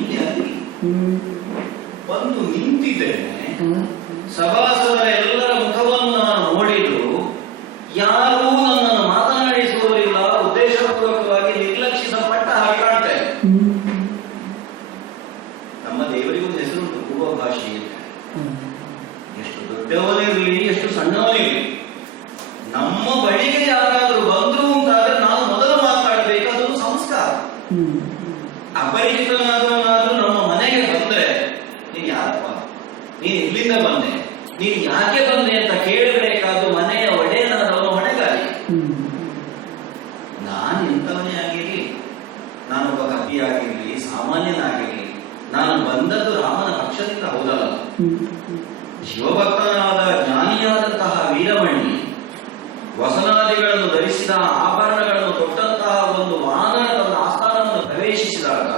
ಇಲ್ಲಿ ಅಲ್ಲಿ ಬಂದು ನಿಂತಿದ್ದೇನೆ. ಸಭಾಸದರ ಎಲ್ಲರ ಮುಖವನ್ನು ನಾನು ನೋಡಿದ್ರು ಯಾರೂ ನನ್ನನ್ನು ಮಾತನಾಡಿಸುವುದಿಲ್ಲ. ಉದ್ದೇಶಪೂರ್ವಕವಾಗಿ ನಿರ್ಲಕ್ಷಿಸಲ್ಪಟ್ಟ ಹಾಗೆ ಕಾಣ್ತಾ ಇದೆ. ನಮ್ಮ ದೇವರಿಗೂ ಹೆಸರುಂಟು ಪೂರ್ವ ಭಾಷೆ. ಎಷ್ಟು ದೊಡ್ಡವನಿರಲಿ ಎಷ್ಟು ಸಣ್ಣವನಿರಲಿ ನಮ್ಮ ಬಳಿಗೆ ಯಾರಾದರೂ ಬಂದ್ರು ಅಂತಾದ್ರೆ ನಾವು ಮೊದಲು ಮಾತಾಡಬೇಕು. ಅದೊಂದು ಸಂಸ್ಕಾರ. ಅಪರಿಚಿತನಾದವನಾದ್ರೂ ನಮ್ಮ ಮನೆಗೆ ಬಂದ್ರೆ ನೀನ್ ಯಾರಪ್ಪ, ನೀನ್ ಇಲ್ಲಿಂದ ಬಂದೆ, ನೀನ್ ಯಾಕೆ ಬಂದೆ ಅಂತ ಕೇಳಬೇಕಾದ್ದು ಮನೆಯ ಒಡೆಯನಾದವನ ಹೊಣೆಗಾರಿ. ನಾನು ಎಂತವನೇ ಆಗಿರ್ಲಿ, ನಾನೊಬ್ಬ ಕಪಿಯಾಗಿರ್ಲಿ, ಸಾಮಾನ್ಯನಾಗಿರ್ಲಿ, ನಾನು ಬಂದದ್ದು ರಾಮನ ಪಕ್ಷದಿಂದ ಹೌದಲ್ಲ. ಶಿವಭಕ್ತನಾದ ಜ್ಞಾನಿಯಾದಂತಹ ವೀರಮಣಿ ವಸನಾದಿಗಳನ್ನು ಧರಿಸಿದ ಆಭರಣಗಳನ್ನು ತೊಟ್ಟಂತಹ ಒಂದು ವಾನರ ತನ್ನ ಆಸ್ಥಾನವನ್ನು ಪ್ರವೇಶಿಸಿದಾಗ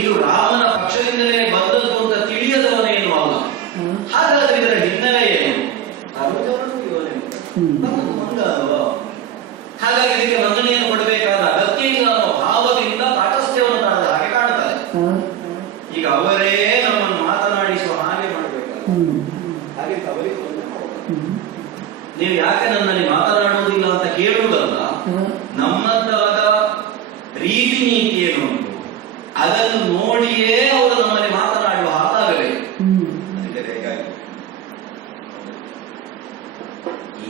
ಇದು ರಾಮನ ಪಕ್ಷದಿಂದಲೇ ಬಂದದ್ದು ಅಂತ ತಿಳಿಯದವನೇನು ಅಲ್ಲ. ಹಾಗಾದ್ರೆ ಇದರ ಹಿನ್ನೆಲೆ ಏನು? ಹಾಗಾಗಿ ಇದಕ್ಕೆ ವಂದನೆಯನ್ನು ಕೊಡಬೇಕಾದ ಅಗತ್ಯ ಇಲ್ಲ ಅನ್ನೋ ಭಾವದಿಂದ ತಾಟಸ್ಥ್ಯವನ್ನು ತಾಳದ ಹಾಗೆ ಕಾಣುತ್ತದೆ. ಈಗ ಅವರೇ ನಮ್ಮನ್ನು ಮಾತನಾಡಿಸುವ ಹಾಗೆ ಮಾಡಬೇಕಾದ ಹಾಗೆ ಅವರಿಗೆ ನೀವು ಯಾಕೆ ನನ್ನಲ್ಲಿ ಮಾತನಾಡುವುದಿಲ್ಲ ಅಂತ ಕೇಳುವುದಲ್ಲ, ನಮ್ಮದಾದ ರೀತಿ ನೀತಿ ಏನು ಉಂಟು ಅದನ್ನು ನೋಡಿಯೇ ಅವರು ನಮ್ಮಲ್ಲಿ ಮಾತನಾಡುವ ಹಾಗಾಗಬೇಕು. ಅದಕ್ಕೆ ಬೇಕಾಗಿ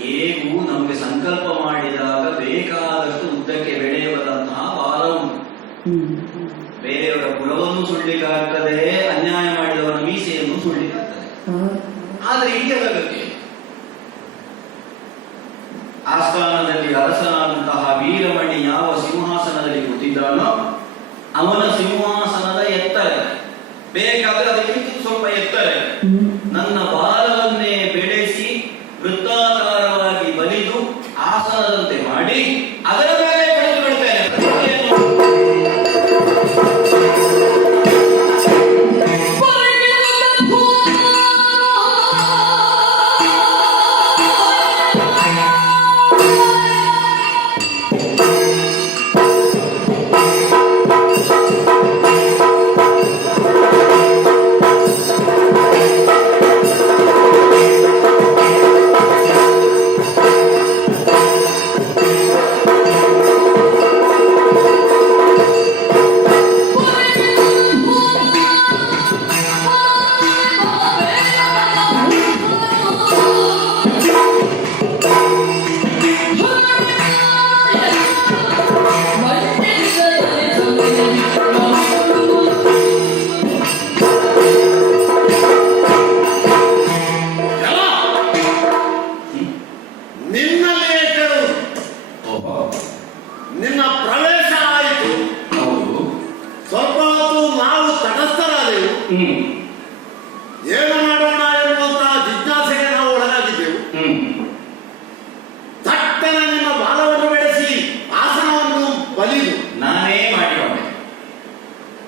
ಹೇಗೂ ನಮಗೆ ಸಂಕಲ್ಪ ಮಾಡಿದಾಗ ಬೇಕಾದಷ್ಟು ಉದ್ದಕ್ಕೆ ಬೆಳೆಯುವಂತಹ ಬಾಲ ಉಂಟು. ಬೇರೆಯವರ ಪುರವನ್ನು ಸುಳ್ಳಿಗಾಗ್ತದೆ, ಅನ್ಯಾಯ ಮಾಡಿದವರ ಮೀಸೆಯನ್ನು ಸುಳ್ಳಿಗಾಗ್ತದೆ. ಆದ್ರೆ ಇದಕ್ಕೆ ಆಸ್ಥಾನದಲ್ಲಿ ಅರಸನಾದಂತಹ ವೀರಮಣಿ ಯಾವ ಸಿಂಹಾಸನದಲ್ಲಿ ಕೂತಿದ್ದಾನೋ ಅವನ ಸಿಂಹಾಸನದ ಎತ್ತರ ಬೇಕಾದ್ರೆ ಅದಕ್ಕಿಂತ ಸ್ವಲ್ಪ ಎತ್ತರ ನನ್ನ ಬಾಲವನ್ನೇ ಬೆಳೆಸಿ ವೃತ್ತಾಕಾರವಾಗಿ ಬಲಿದು ಆಸನದಂತೆ ಮಾಡಿ ಅದರ ಮೇಲೆ ಕುಳಿತುಕೊಳ್ತೇನೆ. ಏನು ಮಾಡೋಣ ಎನ್ನುವಂತಹ ಜಿಜ್ಞಾಸೆಗೆ ನಾವು ಒಳಗಾಗಿದ್ದೆವು. ತಟ್ಟನೆ ನಿಮ್ಮ ಬಾಲವನ್ನು ಬೆಳೆಸಿ ಆಸನವನ್ನು ಬಲಿದು ನಾನೇ ಮಾಡಿಕೊಂಡೆ.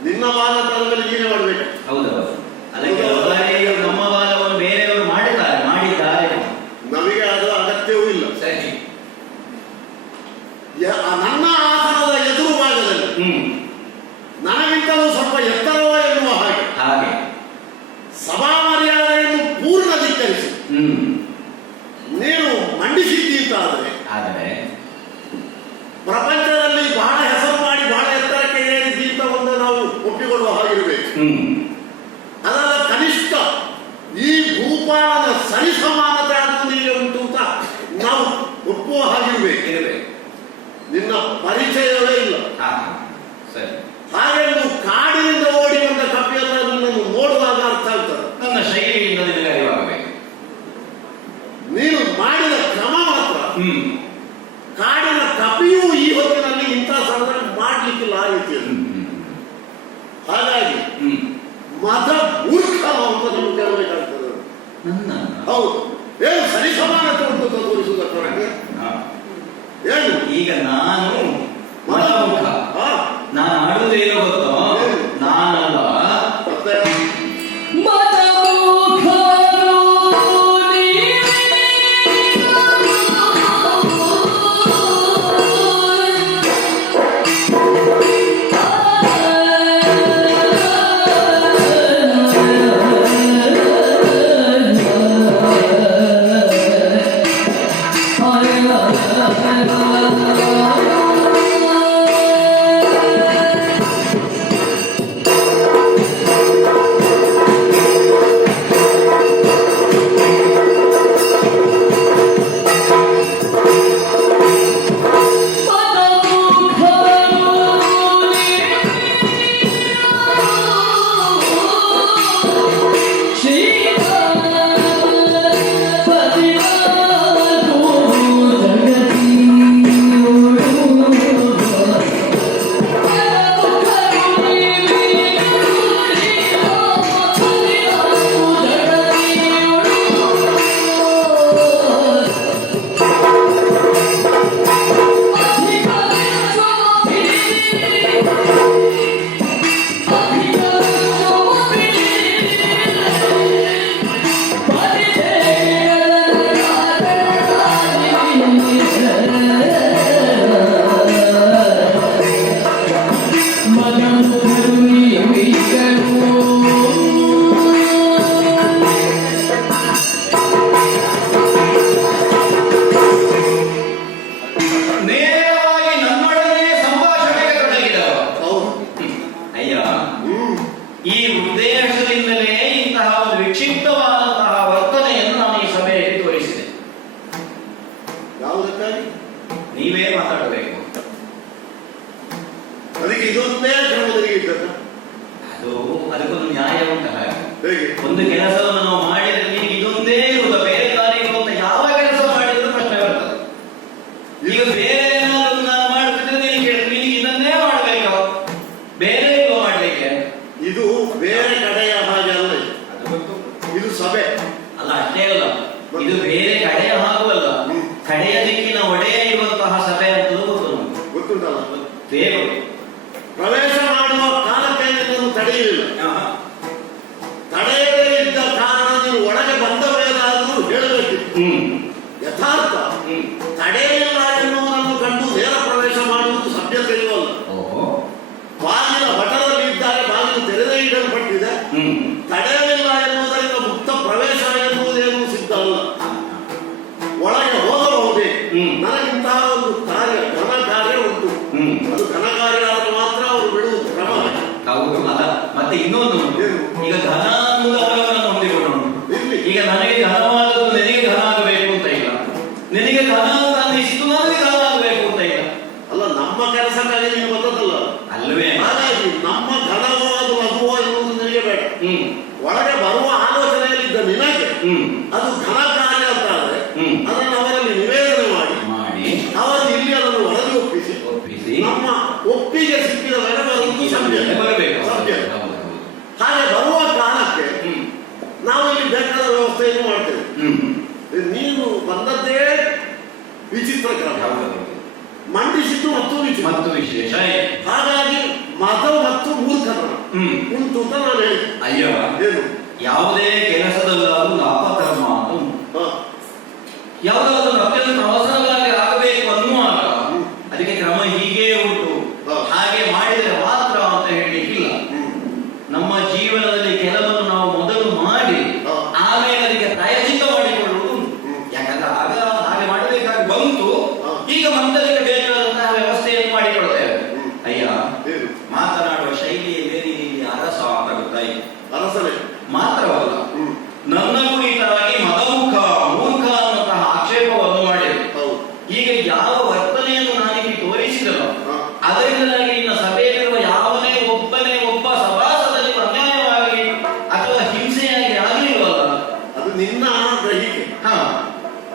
ನಿನ್ನ ಬಾಲ ತರದಲ್ಲಿ ನೀನೇ ಮಾಡಬೇಕು. ಹೌದೌದು. ಅದಕ್ಕೆ ನಮ್ಮ ಬಾಲವನ್ನು ಬೇರೆಯವರು ಮಾಡಿದ್ದಾರೆ. ನಮಗೆ ಅದು ಅಗತ್ಯವೂ ಇಲ್ಲ. ಸರಿ. ನನ್ನ ಆಸನದ ಎದುರು ಭಾಗದಲ್ಲಿ ನನಗಿಂತಲೂ ಸ್ವಲ್ಪ ಎತ್ತರವ ಎನ್ನುವ ಹಾಗೆ ಸಭಾ ಮರ್ಯಾದೆಯನ್ನು ಪೂರ್ಣ ಧಿಕ್ಕರಿಸಿ ನೀನು ಮಂಡಿಸಿದ್ದೀ ಆದರೆ ಪ್ರಪಂಚದಲ್ಲಿ ಬಹಳ ಹೆಸರು ಮಾಡಿ ಬಹಳ ಎತ್ತರಕ್ಕೆ ಏರಿದ್ದೀ ಅಂತ ಒಂದು ನಾವು ಒಪ್ಪಿಕೊಳ್ಳುವ ಹಾಗಿರಬೇಕು. ಅದರ ಕನಿಷ್ಠ ಈ ಭೂಪಾಲನ ಸರಿಸಮಾನತೆ ಆತ್ಮನಿಗೆ ಉಂಟು ಅಂತ ನಾವು ಒಪ್ಪುವ ಹಾಗಿರಬೇಕು. ನಿನ್ನ ಪರಿಚಯವೇ ಇಲ್ಲ. ಹಾಗೆಂದು ಕಾಡಿನಿಂದ ಓಡಿ ಬಂದ ಕಪಿಯನ್ನು ನಿನ್ನನ್ನು ನೋಡುವಾಗ ಅರ್ಥ ಆಗ್ತದೆ. ನನ್ನ ಶೈಲಿಯಿಂದ ನಿನಗೆ ಅರಿವಾಗಬೇಕು. ನೀನು ಮಾಡಿದ ಕ್ರಮ ಮಾತ್ರ ಕಾಡಿನ ಕಪಿಯೂ ಈ ಹೊತ್ತಿನಲ್ಲಿ ಇಂಥ ಸಡಗರ ಮಾಡ್ಲಿಕ್ಕಿಲ್ಲ ಆ ರೀತಿಯಲ್ಲಿ. ಹಾಗಾಗಿ ಮತ ಮೂರ್ಖ ಅಂತ ನೀವು ಕೇಳಬೇಕಾಗ್ತದೆ. ಹೌದು, ಏನು ಸರಿ ಸಮಾನತೆ ಉಂಟು ತೋರಿಸುವುದಕ್ಕೆ ಏನು ಈಗ ನಾನು ನಾನು ಆಡುವುದೇನೋ ಗೊತ್ತೋ, ನಾನಲ್ಲ ಅಯ್ಯ, ಈ ಉದ್ದೇಶದಿಂದಲೇ ಇಂತಹ ಒಂದು ವಿಕ್ಷಿಪ್ತವಾದಂತಹ ವರ್ತನೆಯನ್ನು ನಾನು ಈ ಸಭೆಯಲ್ಲಿ ತೋರಿಸಿದೆ. ಯಾವುದಕ್ಕಾಗಿ? ನೀವೇ ಮಾತಾಡಬೇಕು. ಅದಕ್ಕೆ ಇದೊಂದೇ ಕ್ರಮದಲ್ಲಿ ಅದು ಅದಕ್ಕೊಂದು ನ್ಯಾಯ ಉಂಟಲ್ಲ. ಹೇಗೆ? ಒಂದು ಕೆಲಸವನ್ನು ನಾವು ಮಾಡಿದ್ರೆ ನಿನಗೆ ಇದೊಂದೇ ಇರುವುದು, ಬೇರೆ ಕಾರ್ಯ ಅಂತ ಯಾವ ಕೆಲಸ ಮಾಡಿದ್ರು ಪ್ರಶ್ನೆ ಬರ್ತದೆ. ಈಗ ಬೇರೆ ಏನಾದ್ರು ನಾನು ಮಾಡ್ತಿದ್ರೆ ನೀನು ಕೇಳಿದ್ರೆ ನಿನಗೆ ಇದನ್ನೇ ಮಾಡ್ಬೇಕು, ಬೇರೆ ಇಲ್ವ ಮಾಡ್ಲಿಕ್ಕೆ? ಇದು ಬೇರೆ ಕಡೆಯ ಹಾಗೆ ಅಲ್ಲ, ಇದು ಸಭೆ ಅಲ್ಲ. ಅಷ್ಟೇ ಅಲ್ಲ, ಇದು ಬೇರೆ ಕಡೆಯ ಹಾಗೂ ಅಲ್ಲ, ಕಡೆಯ ದಿಕ್ಕಿನ ಒಡೆಯ ಇರುವಂತಹ ಸಭೆ ಅಂತ ಗೊತ್ತುಂಟಲ್ಲ. ಬೇರೆ ಪ್ರವೇಶ ಮಾಡುವ ಕಾಲಕ್ಕೆ ನಿನ್ನನ್ನು ತಡೆಯಲಿಲ್ಲ. ತಡೆಯದೇ ಇದ್ದ ಕಾರಣ ನೀನು ಒಳಗೆ ಬಂದವೇನಾದರೂ ಹೇಳಬೇಕಿತ್ತು. ಯಥಾರ್ಥ ತಡೆಯಿಲ್ಲ ಎನ್ನುವುದನ್ನು ಕಂಡು ನೇರ ಪ್ರವೇಶ ಮಾಡುವುದು ಸಭ್ಯತೆಯೂ ಅಲ್ಲ. ಬಾಗಿಲ ಬಟದಲ್ಲಿ ಇದ್ದಾಗ ಬಾಗಿಲು ತೆರೆದೇ ಇಡಲ್ಪಟ್ಟಿದೆ. ತಡೆಯಲಿಲ್ಲ ಎನ್ನುವುದರಿಂದ ಮುಕ್ತ ಪ್ರವೇಶ ಎನ್ನುವುದೇನು ಸಿದ್ಧ ಅಲ್ಲ. ಒಳಗೆ ಹೋಗಬಹುದೇ? ನನಗಿಂತಹ ಒಂದು ಕಾರ್ಯ, ಘನ ಕಾರ್ಯ ಉಂಟು. ಅದು ಘನ ಕಾರ್ಯ ಆದ್ರೆ ಮಾತ್ರ ಅವರು ಬಿಡುವುದು ಕ್ರಮ. ಹೌದು. ಮತ್ತೆ ಇನ್ನೊಂದು, ಈಗ ಘನ ಅನ್ನುವುದನ್ನು ಹೊಂದಿಕೊಂಡು ಈಗ ನನಗೆ ಘನವಾದದ್ದು ನಿನಗೆ ಘನ ಆಗಬೇಕು ಅಂತ ಇಲ್ಲ, ನಿನಗೆ ಘನ ಅಂತ ಅನ್ನಿಸಿತು ನನಗೆ ಘನ ಆಗಬೇಕು ಅಂತ ಇಲ್ಲ. ಅಲ್ಲ, ನಮ್ಮ ಕೆಲಸಕ್ಕಾಗಿ ನೀನು ಬಂದದ್ದಲ್ಲ ಅಲ್ವೇ? ಹಾಗಾಗಿ ನಮ್ಮ ಘನವೋ ಅದು ಲಘುವೋ ಎನ್ನುವುದು ನಿನಗೆ ಬೇಡ. ಒಳಗೆ ಬರುವ ಆಲೋಚನೆಯಲ್ಲಿದ್ದ ನಿನಗೆ ಅದು ಘನ ಕಾರ್ಯ ಅಂತ ಆದ್ರೆ ಅದನ್ನು ಅವರಲ್ಲಿ ನಿವೇದನೆ ಮಾಡಿ ಅವರು ಇಲ್ಲಿ ಅದನ್ನು ವರದಿ ಒಪ್ಪಿಸಿ ನಮ್ಮ ಒಪ್ಪಿಗೆ ಸಿಕ್ಕಿದ ಮೇಲೆ ಬರುವುದು ಬರಬೇಕು. ಹಾಗೆ ಬರುವ ಕಾಲಕ್ಕೆ ನಾವು ಇಲ್ಲಿ ಬೇಕಾದ ವ್ಯವಸ್ಥೆಯನ್ನು ಮಾಡ್ತೇವೆ. ನೀನು ಬಂದದ್ದೇ ವಿಚಿತ್ರ ಕ್ರಮ, ಮಂಡಿಸಿದ್ದು ಮತ್ತು ವಿಶೇಷ. ಹಾಗಾಗಿ ಮತ ಮತ್ತು ಮೂರ್ಖತನ ಉಂಟು ಅಂತ ನಾನು ಹೇಳಿದೆ. ಅಯ್ಯೋ, ಏನು ಯಾವುದೇ ಕೆಲಸದಲ್ಲಾದ್ರೂ ಲಾಭಕರ್ಮ ಅಂತ ಉಂಟು. ಯಾವುದಾದ್ರೂ ಅತ್ಯಂತ ಅವಸರವಾಗಿ ಆಗಬೇಕು ಅನ್ನುವಾಗ ಅದಕ್ಕೆ ಕ್ರಮ ಹೀಗೆ ಉಂಟು, ಹಾಗೆ ಮಾಡಿದರೆ ಮಾತ್ರ ಅಂತ ಹೇಳಲಿಕ್ಕಿಲ್ಲ. ನಮ್ಮ ಜೀವನದಲ್ಲಿ ಕೆಲವನ್ನು ನಾವು ಮೊದಲು ಮಾಡಿ ಆಮೇಲೆ ಅದಕ್ಕೆ ಪ್ರಾಯಶ್ಚಿತ್ತ ಮಾಡಿಕೊಳ್ಳುವುದು ಉಂಟು. ಯಾಕಂದ್ರೆ ಆಗ ಹಾಗೆ ಮಾಡಬೇಕಾಗಿ ಬಂತು, ಈಗ ಮಂದಲಿಗೆ ಬೇಕಾದಂತಹ ವ್ಯವಸ್ಥೆಯನ್ನು ಮಾಡಿಕೊಳ್ಳುತ್ತೇವೆ. ಅಯ್ಯ, ಮಾತನಾಡುವ ಶೈಲಿಯಲ್ಲಿ ನೀನು ಅರಸ ಅಂತ ಗೊತ್ತಾಯಿತು. ಅರಸನೇ ಮಾತ್ರವಲ್ಲ, ನನ್ನ ಕುರಿತಾಗಿ ಮದಮುಖ ಮೂರ್ಖ ಅನ್ನುವಂತಹ ಆಕ್ಷೇಪವನ್ನು ಮಾಡಿದೆ. ಈಗ ಯಾವ ವರ್ತನೆಯನ್ನು ನಾನಿಗೆ ತೋರಿಸಿದನೋ ಅದರಿಂದಾಗಿ ನಿನ್ನ ಸಭೆಯಲ್ಲಿರುವ ಯಾವನೇ ಒಬ್ಬ ಸಭಾಸದಲ್ಲಿ ಅನ್ಯಾಯವಾಗಿ ಅಥವಾ ಹಿಂಸೆಯಾಗಿ ಆಗಲಿಲ್ವಲ್ಲ, ಅದು ನಿನ್ನ ಗ್ರಹಿಕೆ.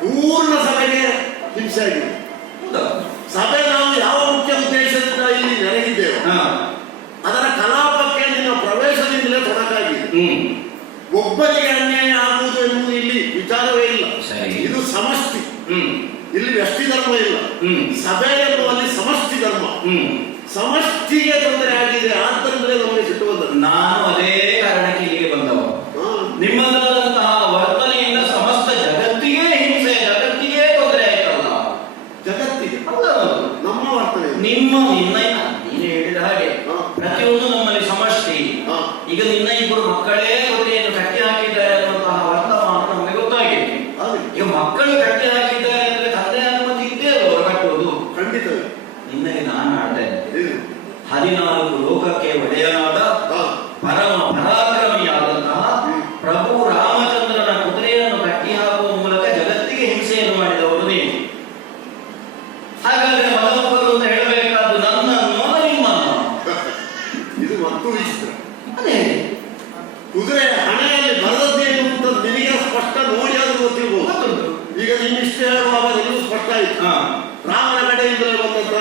ಪೂರ್ಣ ಸಭೆಗೆ ಹಿಂಸೆ ಆಗಿದೆ. ಸಭೆ ನಾವು ಯಾವ ಮುಖ್ಯ ಉದ್ದೇಶದಿಂದ ಇಲ್ಲಿ ನೆರೆಗಿದ್ದೇವೆ ಅದರ ಕಲಾಪಕ್ಕೆ ನಿನ್ನ ಪ್ರವೇಶದಿಂದಲೇ ತೊಡಕಾಗಿದೆ. ಒಬ್ಬರಿಗೆ ಅನ್ಯಾಯ ಆಗುವುದು ಎನ್ನುವುದು ಇಲ್ಲಿ ವಿಚಾರವೇ ಇಲ್ಲ. ಇದು ಸಮಷ್ಟಿ, ಇಲ್ಲಿ ವ್ಯಕ್ತಿ ಧರ್ಮ ಇಲ್ಲ. ಸಭೆ ಎನ್ನುವಲ್ಲಿ ಸಮಷ್ಟಿ ಧರ್ಮ. ಸಮಷ್ಟಿಗೆ ತೊಂದರೆ ಆಗಿದೆ, ಆದ್ದರಿಂದಲೇ ನಮಗೆ ಸಿಟ್ಟು ಬಂದದ್ದು. ನಾನು ಅದೇ ಕಾರಣಕ್ಕೆ ಇಲ್ಲಿಗೆ ಬಂದವ. ನಿಮ್ಮದಾದಂತಹ ವರ್ತನೆಯಿಂದ ಸಮಸ್ತ ಜಗತ್ತಿಗೆ ಹಿಂಸೆ, ಜಗತ್ತಿಗೆ ತೊಂದರೆ ಆಯ್ತಲ್ಲ. ಜಗತ್ತಿಗೆ ನಮ್ಮ ವರ್ತನೆ, ನಿನ್ನ ನೀನು ಹೇಳಿದ ಹಾಗೆ ಪ್ರತಿಯೊಂದು ನಮ್ಮಲ್ಲಿ ಸಮಷ್ಟಿ. ಈಗ ನಿನ್ನ ಇಬ್ಬರು ಮಕ್ಕಳೇ ಕೊನೆಯನ್ನು ಕಟ್ಟಿ ಹಾಕಿದ್ದಾರೆ ಅನ್ನುವಂತಹ ವರ್ತಮಾನ ನಮಗೆ ಗೊತ್ತಾಗಿದೆ. ಈಗ ಮಕ್ಕಳು ಕಟ್ಟಿ ಹಾಕಿದ್ದಾರೆ ಅಂದ್ರೆ ತಂದೆ ಅನುಮತಿ ಇದ್ದೇ ಅವರು ಕಟ್ಟುವುದು ಖಂಡಿತ. ನಿನ್ನಗೆ ನಾನು ಆಡ್ತೇನೆ, 14 ಲೋಕಕ್ಕೆ ಒಡೆಯನಾದ ಪರಮ ಪರಾಕ್ರಮಿಯಾದಂತಹ ಪ್ರಭು ರಾಮಚಂದ್ರನ ಕುದುರೆಯನ್ನು ಕಟ್ಟಿ ಹಾಕುವ ಮೂಲಕ ಜಗತ್ತಿಗೆ ಹಿಂಸೆಯನ್ನು ಮಾಡಿದವರು ನೀನು. ಹಾಗಾದ್ರೆ ಮದಮಕ್ಕಳು ಅಂತ ಹೇಳಬೇಕಾದ್ದು ನನ್ನನ್ನು ನಿಮ್ಮನ್ನು. ಇದು ಮತ್ತು ವಿಚಿತ್ರ. ಅದೇ ಕುದುರೆ ಹಣೆಯಲ್ಲಿ ಬರದೇನು ಅಂತ ನಿನಗೆ ಸ್ಪಷ್ಟ ನೋಡಿ ಅದು ಗೊತ್ತಿರ್ಬೋದು. ಈಗ ನಿನ್ನಿಷ್ಟೇ ಹೇಳುವಾಗ ನಿನ್ನೂ ಸ್ಪಷ್ಟ ಆಯ್ತು. ರಾಮನ ಕಡೆಯಿಂದಲೇ ಬಂದಂತ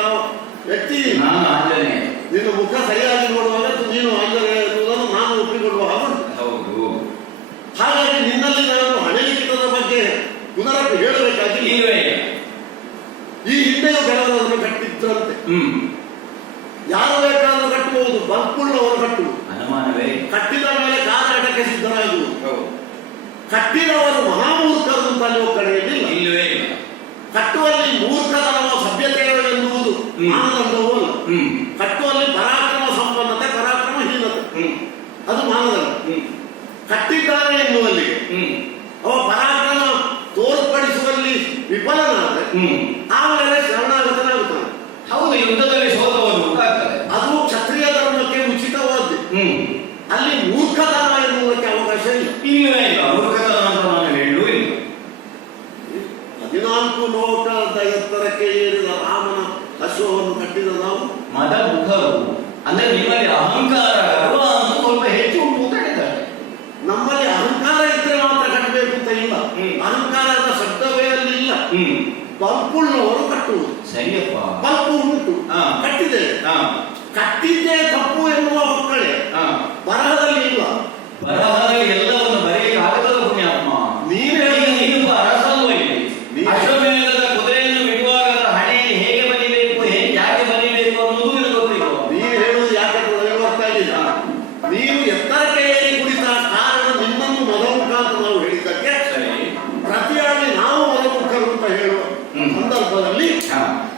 ವ್ಯಕ್ತಿ ನಾನು ಆಂಜನೇಯ. ನಿನ್ನ ಮುಖ ಸರಿಯಾಗಿ ನೋಡುವಾಗ ನೀನು ಆಂಜನೇಯ ಎನ್ನುವುದನ್ನು ನಾನು ಒಪ್ಪಿಕೊಳ್ಳುವ ಹಾಗೆ. ಹೌದು. ಹಾಗಾಗಿ ನಿನ್ನಲ್ಲಿ ನಾನು ಹಣೆಲಿಖಿತದ ಬಗ್ಗೆ ಪುನರಪಿ ಹೇಳಬೇಕಾಗಿ ಇಲ್ಲವೇ ಈ ಹಿಂದೆಯೂ ಕೆಲವರನ್ನು ಕಟ್ಟಿದ್ರಂತೆ. ಯಾರು ಬೇಕಾದರೂ ಕಟ್ಟಬಹುದು, ಬಲ್ಪುಳ್ಳವರು ಕಟ್ಟುವುದು ಅನುಮಾನವೇ. ಕಟ್ಟಿದ ಮೇಲೆ ಕಾದಾಟಕ್ಕೆ ಸಿದ್ಧರಾಗುವುದು. ಕಟ್ಟಿದವರು ಮಹಾಮೂರ್ಖರು ಅಂತ ಅಲ್ಲಿ ಕಡೆಯಲ್ಲಿ ಇಲ್ಲವೇ ಇಲ್ಲ. ಕಟ್ಟುವಲ್ಲಿ ಮೂರ್ಖತನವ ಸಭ್ಯತೆಯೋ ಎನ್ನುವುದು ಮಾನದಂಡವೂ ಅಲ್ಲ. ಕಟ್ಟುವಲ್ಲಿ ಪರಾಕ್ರಮ ಸಂಪನ್ನತೆ, ಪರಾಕ್ರಮಹೀನತೆ ಅದು ಮಾನದಂಡ. ಕಟ್ಟಿದ್ದಾನೆ ಎನ್ನುವಲ್ಲಿಗೆ ಅವ ಪರಾಕ್ರಮ ತೋರ್ಪಡಿಸುವಲ್ಲಿ ವಿಫಲನಾದರೆ ಆಮೇಲೆ ಶರಣಾಗತನಾಗುತ್ತಾನೆ. ಹೌದು, ಯುದ್ಧದಲ್ಲಿ ಸೋತವರು ಉಂಟಾಗ್ತದೆ. ಅದು ಕ್ಷತ್ರಿಯ ಧರ್ಮಕ್ಕೆ ಉಚಿತವಾದ ಅಲ್ಲಿ ಮೂರ್ಖತನ ಎನ್ನುವುದಕ್ಕೆ ಅವಕಾಶ ಇಲ್ಲ. ಇಲ್ಲವೇ ಇಲ್ಲ, ಮೂರ್ಖತನ ಅಂತ ನಾನು ಹೇಳೂ ಇಲ್ಲ. 14 ಲೋಕದ ಎತ್ತರಕ್ಕೆ ಏರಿದ ರಾಮನ ಅಶ್ವವನ್ನು ಕಟ್ಟಿದ ನಾವು ಮದ ಮುಖರು ಅಂದ್ರೆ ನಿಮ್ಮಲ್ಲಿ ಅಹಂಕಾರ ಗರ್ವ ಅಂತ ಸ್ವಲ್ಪ ಹೆಚ್ಚು ಉಂಟು ಅಂತ ಹೇಳಿದ್ದಾರೆ. ನಮ್ಮಲ್ಲಿ ಅಹಂಕಾರ ಇದ್ರೆ ಮಾತ್ರ ಕಟ್ಟಬೇಕು ಅಂತ ಇಲ್ಲ. ಅಹಂಕಾರದ ಶಬ್ದವೇ ಅಲ್ಲಿ ಇಲ್ಲ. ಪಂಪುಳ್ಳವರು ಕಟ್ಟುವುದು ಸರಿಯಪ್ಪ, ಪಂಪು ಉಂಟು, ಕಟ್ಟಿದೆ. ಕಟ್ಟಿದ್ದೇ ತಪ್ಪು ಎನ್ನುವ ಮಕ್ಕಳೇ ಬರಹದಲ್ಲಿ ಇಲ್ಲ. ಬರಹದಲ್ಲಿ ಎಲ್ಲವನ್ನು ಬರೆಯಲಿಕ್ಕೆ ಆಗದ ಪುಣ್ಯಾತ್ಮ. ನೀನು ಅರಸಲ್ವ ಇಲ್ಲಿ. ಅಶ್ವಮೇಧದ ಕುದುರೆಯನ್ನು ಬಿಡುವಾಗ ಅದರ ಹಣೆಯಲ್ಲಿ ಹೇಗೆ ಬಲಿಬೇಕು, ಯಾಕೆ ಬಲಿಬೇಕು ಅನ್ನೋದು ನಿನಗೆ ಗೊತ್ತಿಲ್ಲ. ನೀನು ಹೇಳುವುದು ಯಾಕೆ ಗೊತ್ತಾ ಇಲ್ಲ. ನೀನು ಎತ್ತರಕ್ಕೆ ಏರಿ ಕುಡಿತ ಕಾರಣ ನಿಮ್ಮನ್ನು ಮದಮುಖ ಅಂತ ನಾವು ಹೇಳಿದ್ದಕ್ಕೆ ಪ್ರತಿಯಾಗಿ ನಾವು ಮದಮುಖರು ಅಂತ ಹೇಳುವ ಸಂದರ್ಭದಲ್ಲಿ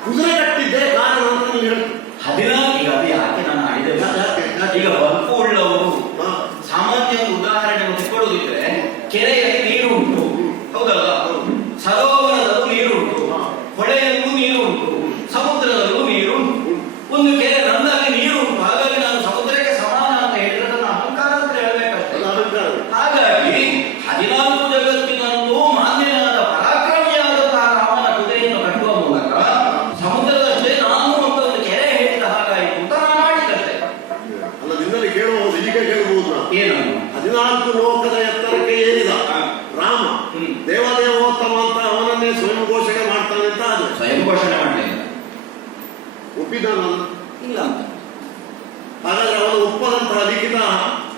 ಕುದುರೆ ಕಟ್ಟಿದ್ದೇ ಕಾರಣ ಅಂತ ನೀವು ಹೇಳ್ತೀವಿ. 14 ಈಗ ಅದು ಯಾಕೆ ನಾನು ಆಡಿದೆ. ಈಗ ಬಲ್ಪು ಉಳ್ಳವರು ಸಾಮಾನ್ಯ ಉದಾಹರಣೆ ತೆಗೆದುಕೊಳ್ಳುವುದಿದ್ರೆ ಕೆರೆಯಲ್ಲಿ ನೀರು ಉಂಟು, ಹೌದಲ್ಲ, ಸರೋವರದಲ್ಲೂ ನೀರು ಉಂಟು, ಹೊಳೆಯಲ್ಲೂ ನೀರು ಉಂಟು, ಸಮುದ್ರದಲ್ಲೂ ನೀರು ಉಂಟು. ಒಂದು ಕೆರೆ ನನ್ನಲ್ಲಿ ನೀರು ಉಂಟು, ಹಾಗಾಗಿ ನಾನು ಸಮುದ್ರಕ್ಕೆ ಸಮಾನ ಅಂತ ಹೇಳಿದ್ರೆ ನನ್ನ ಅಹಂಕಾರ ಅಂತ ಹೇಳಬೇಕಷ್ಟೇ. ಹಾಗಾಗಿ 14 ಜಗತ್ತಿನಲ್ಲೂ ಮಾನ್ಯನಾದ ಪರಾಕ್ರಮಿಯಾದಂತಹ ರಾಮನ ಕುದುರೆಯನ್ನು ಕಟ್ಟುವ ಮೂಲಕ ಸಮುದ್ರದಷ್ಟೇ ನಾನು ಅಂತ ಒಂದು ಕೆರೆ ಹೇಳಿದ ಹಾಗಾಯಿತು ಅಂತ ನಾನು ಮಾಡಿದ್ದಷ್ಟೇ. ಅಲ್ಲ, ನಿನ್ನಲ್ಲಿ ಕೇಳಬಹುದು, ಈಗ ಕೇಳಬಹುದು. ಏನು 14 ಲೋಕದ ಎತ್ತರಕ್ಕೆ ಏರಿದ ರಾಮ ದೇವದೇವೋತ್ತಮ ಅಂತ ಅವನನ್ನೇ ಸ್ವಯಂ ಘೋಷಣೆ ಮಾಡ್ತಾನೆ ಅಂತ ಅದು ಸ್ವಯಂ ಘೋಷಣೆ ಮಾಡಲಿಲ್ಲ, ಒಪ್ಪಿದ್ದಾನ ಇಲ್ಲ. ಹಾಗಾದ್ರೆ ಅವನು ಒಪ್ಪದಂತಹ ಲಿಖಿತ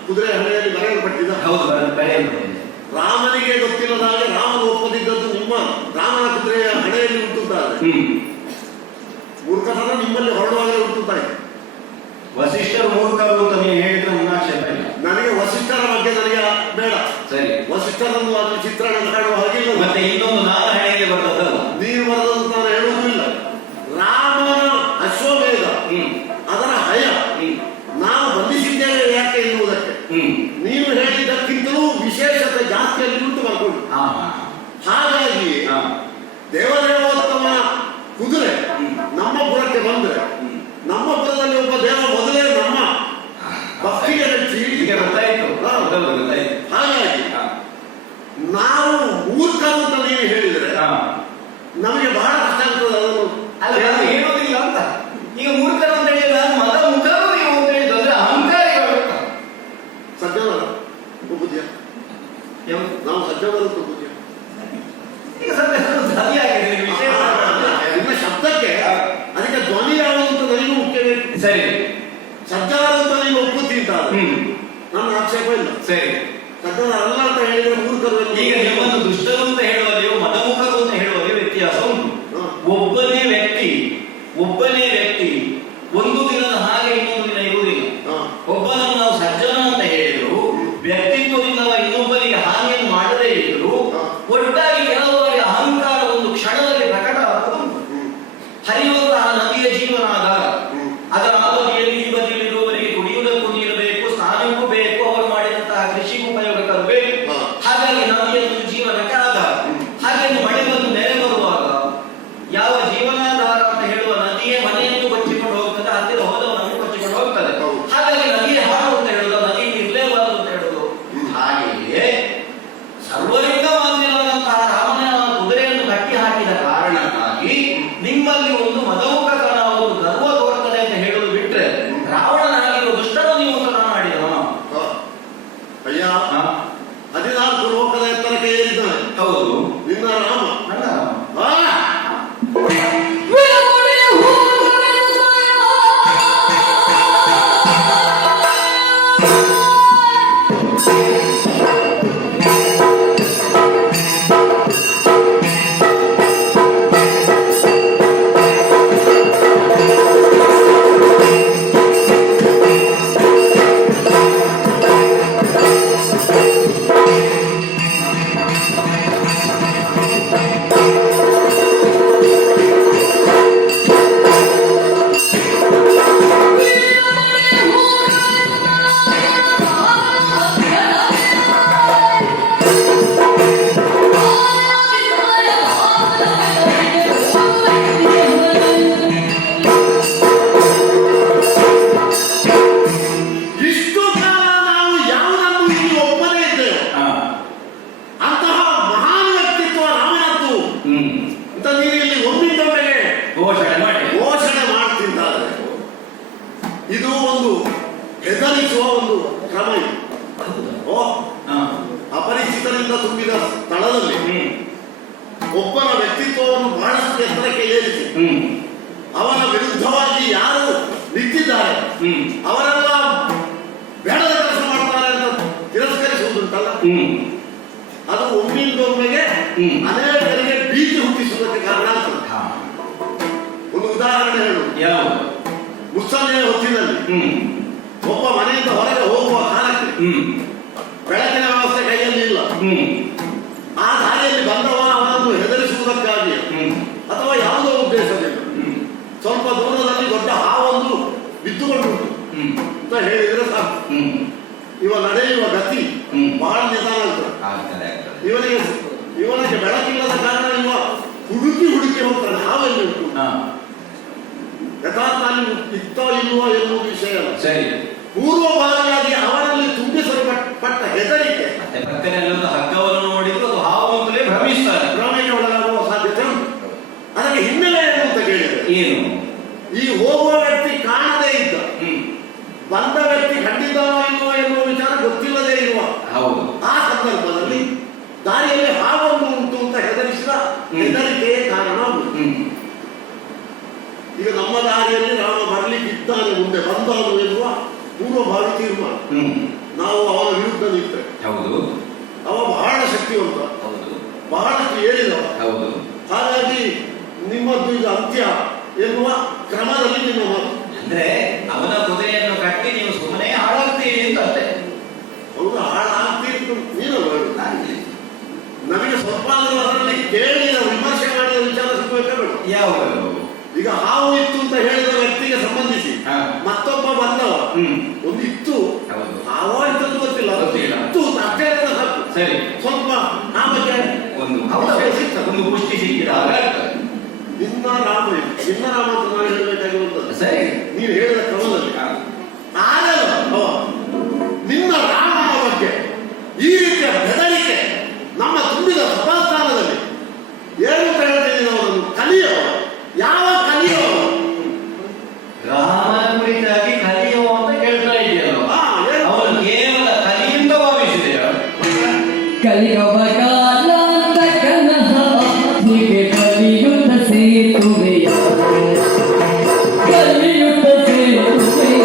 ಕುದುರೆ ಹಣೆಯಲ್ಲಿ ಬರೆಯಲ್ಪಟ್ಟಿದ್ದ. ಹೌದು, ಬರೆಯಲ್ಪಟ್ಟಿದೆ. ರಾಮನಿಗೆ ಗೊತ್ತಿಲ್ಲದ ಹಾಗೆ ರಾಮನ ಒಪ್ಪದಿದ್ದದ್ದು ನಿಮ್ಮ ರಾಮನ ಕುದುರೆಯ ಹಣೆಯಲ್ಲಿ ಉಂಟುತ್ತಾರೆ. ಮೂರ್ಖತನ ನಿಮ್ಮಲ್ಲಿ ಹೊರಡುವಾಗಲೇ ಉಂಟುತ್ತಾರೆ. ವಸಿಷ್ಠರು ಮೂರ್ಖರು ಅಂತ ನೀವು ಹೇಳಿದ್ರೆ ನನ್ನ ಆಕ್ಷೇಪ ಇಲ್ಲ. ನನಗೆ ವಸಿಷ್ಠರ ಬಗ್ಗೆ ನನಗೆ ಬೇಡ. ಸರಿ, ವಸಿಷ್ಠರನ್ನು ಅದು ಚಿತ್ರಣ ಕಾಣುವ ಹಾಗಿಲ್ಲ. ಮತ್ತೆ ಇನ್ನೊಂದು ನಾನು ಹಣೆಯಲ್ಲಿ ಬರ್ತದಲ್ಲ, ನೀನು ಬರದಂತ ನಾನು ಹೇಳುವುದಿಲ್ಲ. ರಾಮನ ಅಶ್ವಮೇಧ ಅದರ ಹಯ ನಾವು ಬಂಧಿಸಿದ್ದೇವೆ ಯಾಕೆ ಎನ್ನುವುದಕ್ಕೆ ನೀನು ಹೇಳಿದ್ದಕ್ಕಿಂತಲೂ ವಿಶೇಷತೆ ಜಾಸ್ತಿಯಲ್ಲಿ ಉಂಟು ಬರ್ಕೊಂಡು. ಹಾಗಾಗಿ ದೇವದೇವೋತ್ತಮ ಕುದುರೆ ನಮ್ಮ ಪುರಕ್ಕೆ ಬಂದ್ರೆ ನಮ್ಮ ಪುರದಲ್ಲಿ ಒಬ್ಬ ದೇವ ಮೊದಲೇ ನಮ್ಮ ಭಕ್ತಿಗೆ ಗೊತ್ತಾಯ್ತು. ಹಾಗಾಗಿ ನಾವು ಮೂರ್ಖರು ಅಂತ ನೀವು ಹೇಳಿದ್ರೆ ನಮಗೆ ಬಹಳ ಕಷ್ಟ ಆಗ್ತದೆ. ಅದನ್ನು ಹೇಳೋದಿಲ್ಲ ಅಂತ. ಈಗ ಮೂರ್ಖರು ಅಂತ ಹೇಳಿದ್ರೆ ಮದ ಮುಖರು ನೀವು ಅಂತ ಹೇಳಿದ್ರೆ ಅಹಂಕಾರಿಗಳು. ಸಜ್ಜನರ ಬುದ್ಧಿಯ ನಾವು ಸಜ್ಜನರು ಬುದ್ಧಿಯ ಈಗ ಸರಿಯಾಗಿದೆ ವಿಷಯ. ನಿಮ್ಮ ಶಬ್ದಕ್ಕೆ ಅದಕ್ಕೆ ಧ್ವನಿ ಯಾವುದು ಅಂತ ನನಗೂ ಮುಖ್ಯ ಬೇಕು. ಸರಿ, ಸಜ್ಜನರು ಅಂತ ನೀವು ಒಪ್ಪುತ್ತೀಂತ ನನ್ನ ಆಕ್ಷೇಪ ಇಲ್ಲ. ಸರಿ, ಸಜ್ಜನರಲ್ಲ ಅಂತ ಹೇಳಿದ್ರೆ ಮೂರ್ಖರು. ಈಗ ನಿಮ್ಮನ್ನು ದುಷ್ಟರು ಅಂತ ಹೇಳುವಲ್ಲಿಯೂ ಮದಮುಖರು ಅಂತ ಹೇಳುವಲ್ಲಿ ವ್ಯತ್ಯಾಸ ಉಂಟು. ಒಬ್ಬನೇ ವ್ಯಕ್ತಿ ಒಂದು ದಿನದ ಹಾಗೆ ಇನ್ನೊಂದು ದಿನ ಇರುವುದಿಲ್ಲ. ಒಬ್ಬನನ್ನು ನಾವು ಸಜ್ಜನ ಅಂತ ಹೇಳಿದ್ರು, ವ್ಯಕ್ತಿತ್ವದಿಂದ ಇನ್ನೊಬ್ಬನಿಗೆ ಹಾನಿಯನ್ನು ಮಾಡದೇ ಇದ್ರು, ಒಟ್ಟಾಗಿ ಕೆಲವರಿಗೆ ಅಹಂಕಾರ ಒಂದು ಕ್ಷಣದಲ್ಲಿ ಪ್ರಕಟ ಆಗುವುದು. ಹರಿಯುವಂತಹ ನದಿಯ ಜೀವನ ಆದಾಗ ಅದರ ಆ ಬದಿಯಲ್ಲಿ ಈ ಬದಿಯಲ್ಲಿರುವವರಿಗೆ ಕುಡಿಯುವುದಕ್ಕೂ ನೀರು ಬೇಕು, ಸ್ನಾನಕ್ಕೂ ಬೇಕು, ಅವರು ಮಾಡಿದಂತಹ ಕೃಷಿಗೂ ಒಂದು ಕ್ರಮ ಇದೆ. ಓ ಹಾ. ಅಪರಿಚಿತರಿಂದ ತುಂಬಿದ ಸ್ಥಳದಲ್ಲಿ ಹ್ಮ್. ಒಬ್ಬನ ವ್ಯಕ್ತಿತ್ವವನ್ನು ಬಹಳಷ್ಟು ಎತ್ತರಕ್ಕೆ ಏರಿಸಿ ಹ್ಮ್. ಅವನ ವಿರುದ್ಧವಾಗಿ ಯಾರು ನಿಂತಿದ್ದಾರೆ ಹ್ಮ್. ಅವರೆಲ್ಲ ಬೇಡದ ಕೆಲಸ ಮಾಡ್ತಾರೆ ಅಂತ ತಿರಸ್ಕರಿಸುವುದುಂಟಲ್ಲ, ಹ್ಮ್. ಅದು ಒಮ್ಮಿಂದೊಮ್ಮೆಗೆ ಹ್ಮ್. ಅನೇಕರಿಗೆ ಭೀತಿ ಹುಟ್ಟಿಸುವುದಕ್ಕೆ ಕಾರಣ ಆಗ್ತದೆ. ಹಾ. ಒಂದು ಉದಾಹರಣೆ ಹೇಳು. ಯಾವುದು? ಮುಸ್ಸಂಜೆಯ ಹೊತ್ತಿನಲ್ಲಿ ಹ್ಮ್. ಒಬ್ಬ ಮನೆಯಿಂದ ಹೊರಗೆ ಹೋಗುವ ಕಾಲಕ್ಕೆ ಹ್ಮ್. ಬೆಳಕಿನ ವ್ಯವಸ್ಥೆ ಕೈಯಲ್ಲಿ ಇಲ್ಲ. ಹ್ಮ್. ಆ ದಾರಿಯಲ್ಲಿ ಬಂದವ ಅವನನ್ನು ಹೆದರಿಸುವುದಕ್ಕಾಗಿ ಹ್ಮ್. ಅಥವಾ ಯಾವುದೋ ಉದ್ದೇಶದಿಂದ ಹ್ಮ್. ಸ್ವಲ್ಪ ದೂರದಲ್ಲಿ ದೊಡ್ಡ ಹಾವೊಂದು ಬಿದ್ದುಕೊಂಡುಂಟು ಹ್ಮ್. ಅಂತ ಹೇಳಿದ್ರೆ ಸಾಕು, ಹ್ಮ್. ಇವ ನಡೆಯುವ ಗತಿ ಹ್ಮ್. ಬಹಳ ನಿಧಾನ ಆಗ್ತದೆ. ಆಗ್ತದೆ, ಆಗ್ತದೆ. ಇವನಿಗೆ ಬೆಳಕಿಲ್ಲದ ಕಾರಣ ಇವ ಹುಡುಕಿ ಹೋಗ್ತಾನೆ ಹಾವೆಲ್ಲಿ ಉಂಟು. ಹಾ. ಯಥಾರ್ಥಾಗಿ ಇತ್ತೋ ಇಲ್ವೋ ಎನ್ನುವ ವಿಷಯ ಅಲ್ಲ. ಸರಿ. ಪೂರ್ವಭಾವಿಯಾಗಿ ಅವರಲ್ಲಿ ತುಂಬಿಸಲ್ಪಟ್ಟ ಹೆದರಿಕೆ ಮತ್ತೆ ಪಕ್ಕದಲ್ಲಿ ಒಂದು ಹಗ್ಗವನ್ನು ನೋಡಿದ್ರು ಅದು ಹಾವು ಅಂತಲೇ ಭ್ರಮಿಸ್ತಾರೆ. ಭ್ರಮೆಗೆ ಒಳಗಾಗುವ ಸಾಧ್ಯತೆ ಉಂಟು. ಅದಕ್ಕೆ ಹಿನ್ನೆಲೆ ಏನು ಅಂತ ಕೇಳಿದರೆ, ಏನು? ಈ ಹೋಗುವ ವ್ಯಕ್ತಿ ಕಾಣದೇ ಇದ್ದ, ಹ್ಮ್. ಬಂದ ವ್ಯಕ್ತಿ ಖಂಡಿತವೋ ಇಲ್ವೋ ಎನ್ನುವ ವಿಚಾರ ಗೊತ್ತಿಲ್ಲದೆ ಇರುವ ಹೌದು. ಆ ಸಂದರ್ಭದಲ್ಲಿ ದಾರಿಯಲ್ಲಿ ಹಾವೊಂದು ಉಂಟು ಅಂತ ಹೆದರಿಸಿದ ಹೆದರಿಕೆಯೇ ಕಾರಣ. ಹ್ಮ್. ಈಗ ನಮ್ಮ ದಾರಿಯಲ್ಲಿ ರಾಮ ಬರಲಿಕ್ಕಿದ್ದಾನೆ, ಮುಂದೆ ಬಂದವನು ಎನ್ನುವ ಪೂರ್ವಭಾವಿ ತೀರ್ಮಾನ. ಹ್ಮ್. ನಾವು ಅವನ ವಿರುದ್ಧ ನಿಂತರೆ, ಹೌದು. ಅವ ಬಹಳ ಶಕ್ತಿವಂತ, ಹೌದು. ಬಹಳಷ್ಟು ಹೇಳಿದವ, ಹೌದು. ಹಾಗಾಗಿ ನಿಮ್ಮದ್ದು ಇದು ಅಂತ್ಯ ಎನ್ನುವ ಕ್ರಮದಲ್ಲಿ ನಿಮ್ಮ ಮಾತು. ಅಂದ್ರೆ ಅವನ ಕುದುರೆಯನ್ನು ಕಟ್ಟಿ ನೀವು ಸುಮ್ಮನೆ ಹಾಳಾಗ್ತೀರಿ ಅಂತ ಅಷ್ಟೇ. ಅವರು ಹಾಳಾಗ್ತಿತ್ತು ನೀನು ಹೇಳು. ನಾನಿಲ್ಲಿ. ನಮಗೆ ಸ್ವಲ್ಪ ಅದರಲ್ಲಿ ಕೇಳಿದ ವಿಮರ್ಶೆ ಮಾಡಿದ ವಿಚಾರ ಸಿಗಬೇಕೇ ಬೇಡ. ಯಾವುದು? ಈಗ ಹಾವು ಇತ್ತು ಅಂತ ಹೇಳಿದ ವ್ಯಕ್ತಿಗೆ ಸಂಬಂಧಿಸಿ ಹಾ. ಮತ್ತೊಬ್ಬ ಬಂದವ ಹ್ಮ್. ಒಂದು ಇತ್ತು, ಹೌದು. ಹಾವ ಇದ್ದದ್ದು ಗೊತ್ತಿಲ್ಲ, ಗೊತ್ತಿಲ್ಲ. ಇತ್ತು ಅಷ್ಟೇ ಸಾಕು. ಸರಿ. ಸ್ವಲ್ಪ ಆ ಬಗ್ಗೆ ಒಂದು ಸಿಗ್ತದೆ, ಒಂದು ಪುಷ್ಟಿ ಸಿಕ್ಕಿದಾಗ ಆಗ್ತದೆ. ನಿನ್ನ ರಾಮ ಅಂತ ನಾನು ಹೇಳಬೇಕಾಗಿರುವಂತದ್ದು. ಸರಿ. ನೀನು ಹೇಳಿದ ಕ್ರಮದಲ್ಲಿ ಹಾ. ಆಗಲ್ಲ ಅವ ನಿನ್ನ ರಾಮನ ಬಗ್ಗೆ ಈ ರೀತಿಯ ಬೆದರಿಕೆ ನಮ್ಮ ತುಂಬಿದ ಸಭಾಸ್ಥಾನದಲ್ಲಿ ಏನು ಹೇಳ್ತೀನಿ, ಅವನನ್ನು ಕಲಿಯೋ, ಯಾವ ಕಲಿಯೋ, ರಾಮನ ಕುರಿತಾಗಿ ಕಲಿಯುವ ಅಂತ ಕೇಳ್ತಾ ಇದೆಯಲ್ಲ, ಅವನು ಕೇವಲ ಕಲಿಯಿಂದ ಭಾವಿಸಿದೆಯ? ಕಲಿಯುವ ಕಾಲಾಂತ ಕನಹ ಹೀಗೆ ಕಲಿಯುತ್ತ ಸೇತುವೆಯ, ಕಲಿಯುತ್ತ ಸೇತುವೆಯ.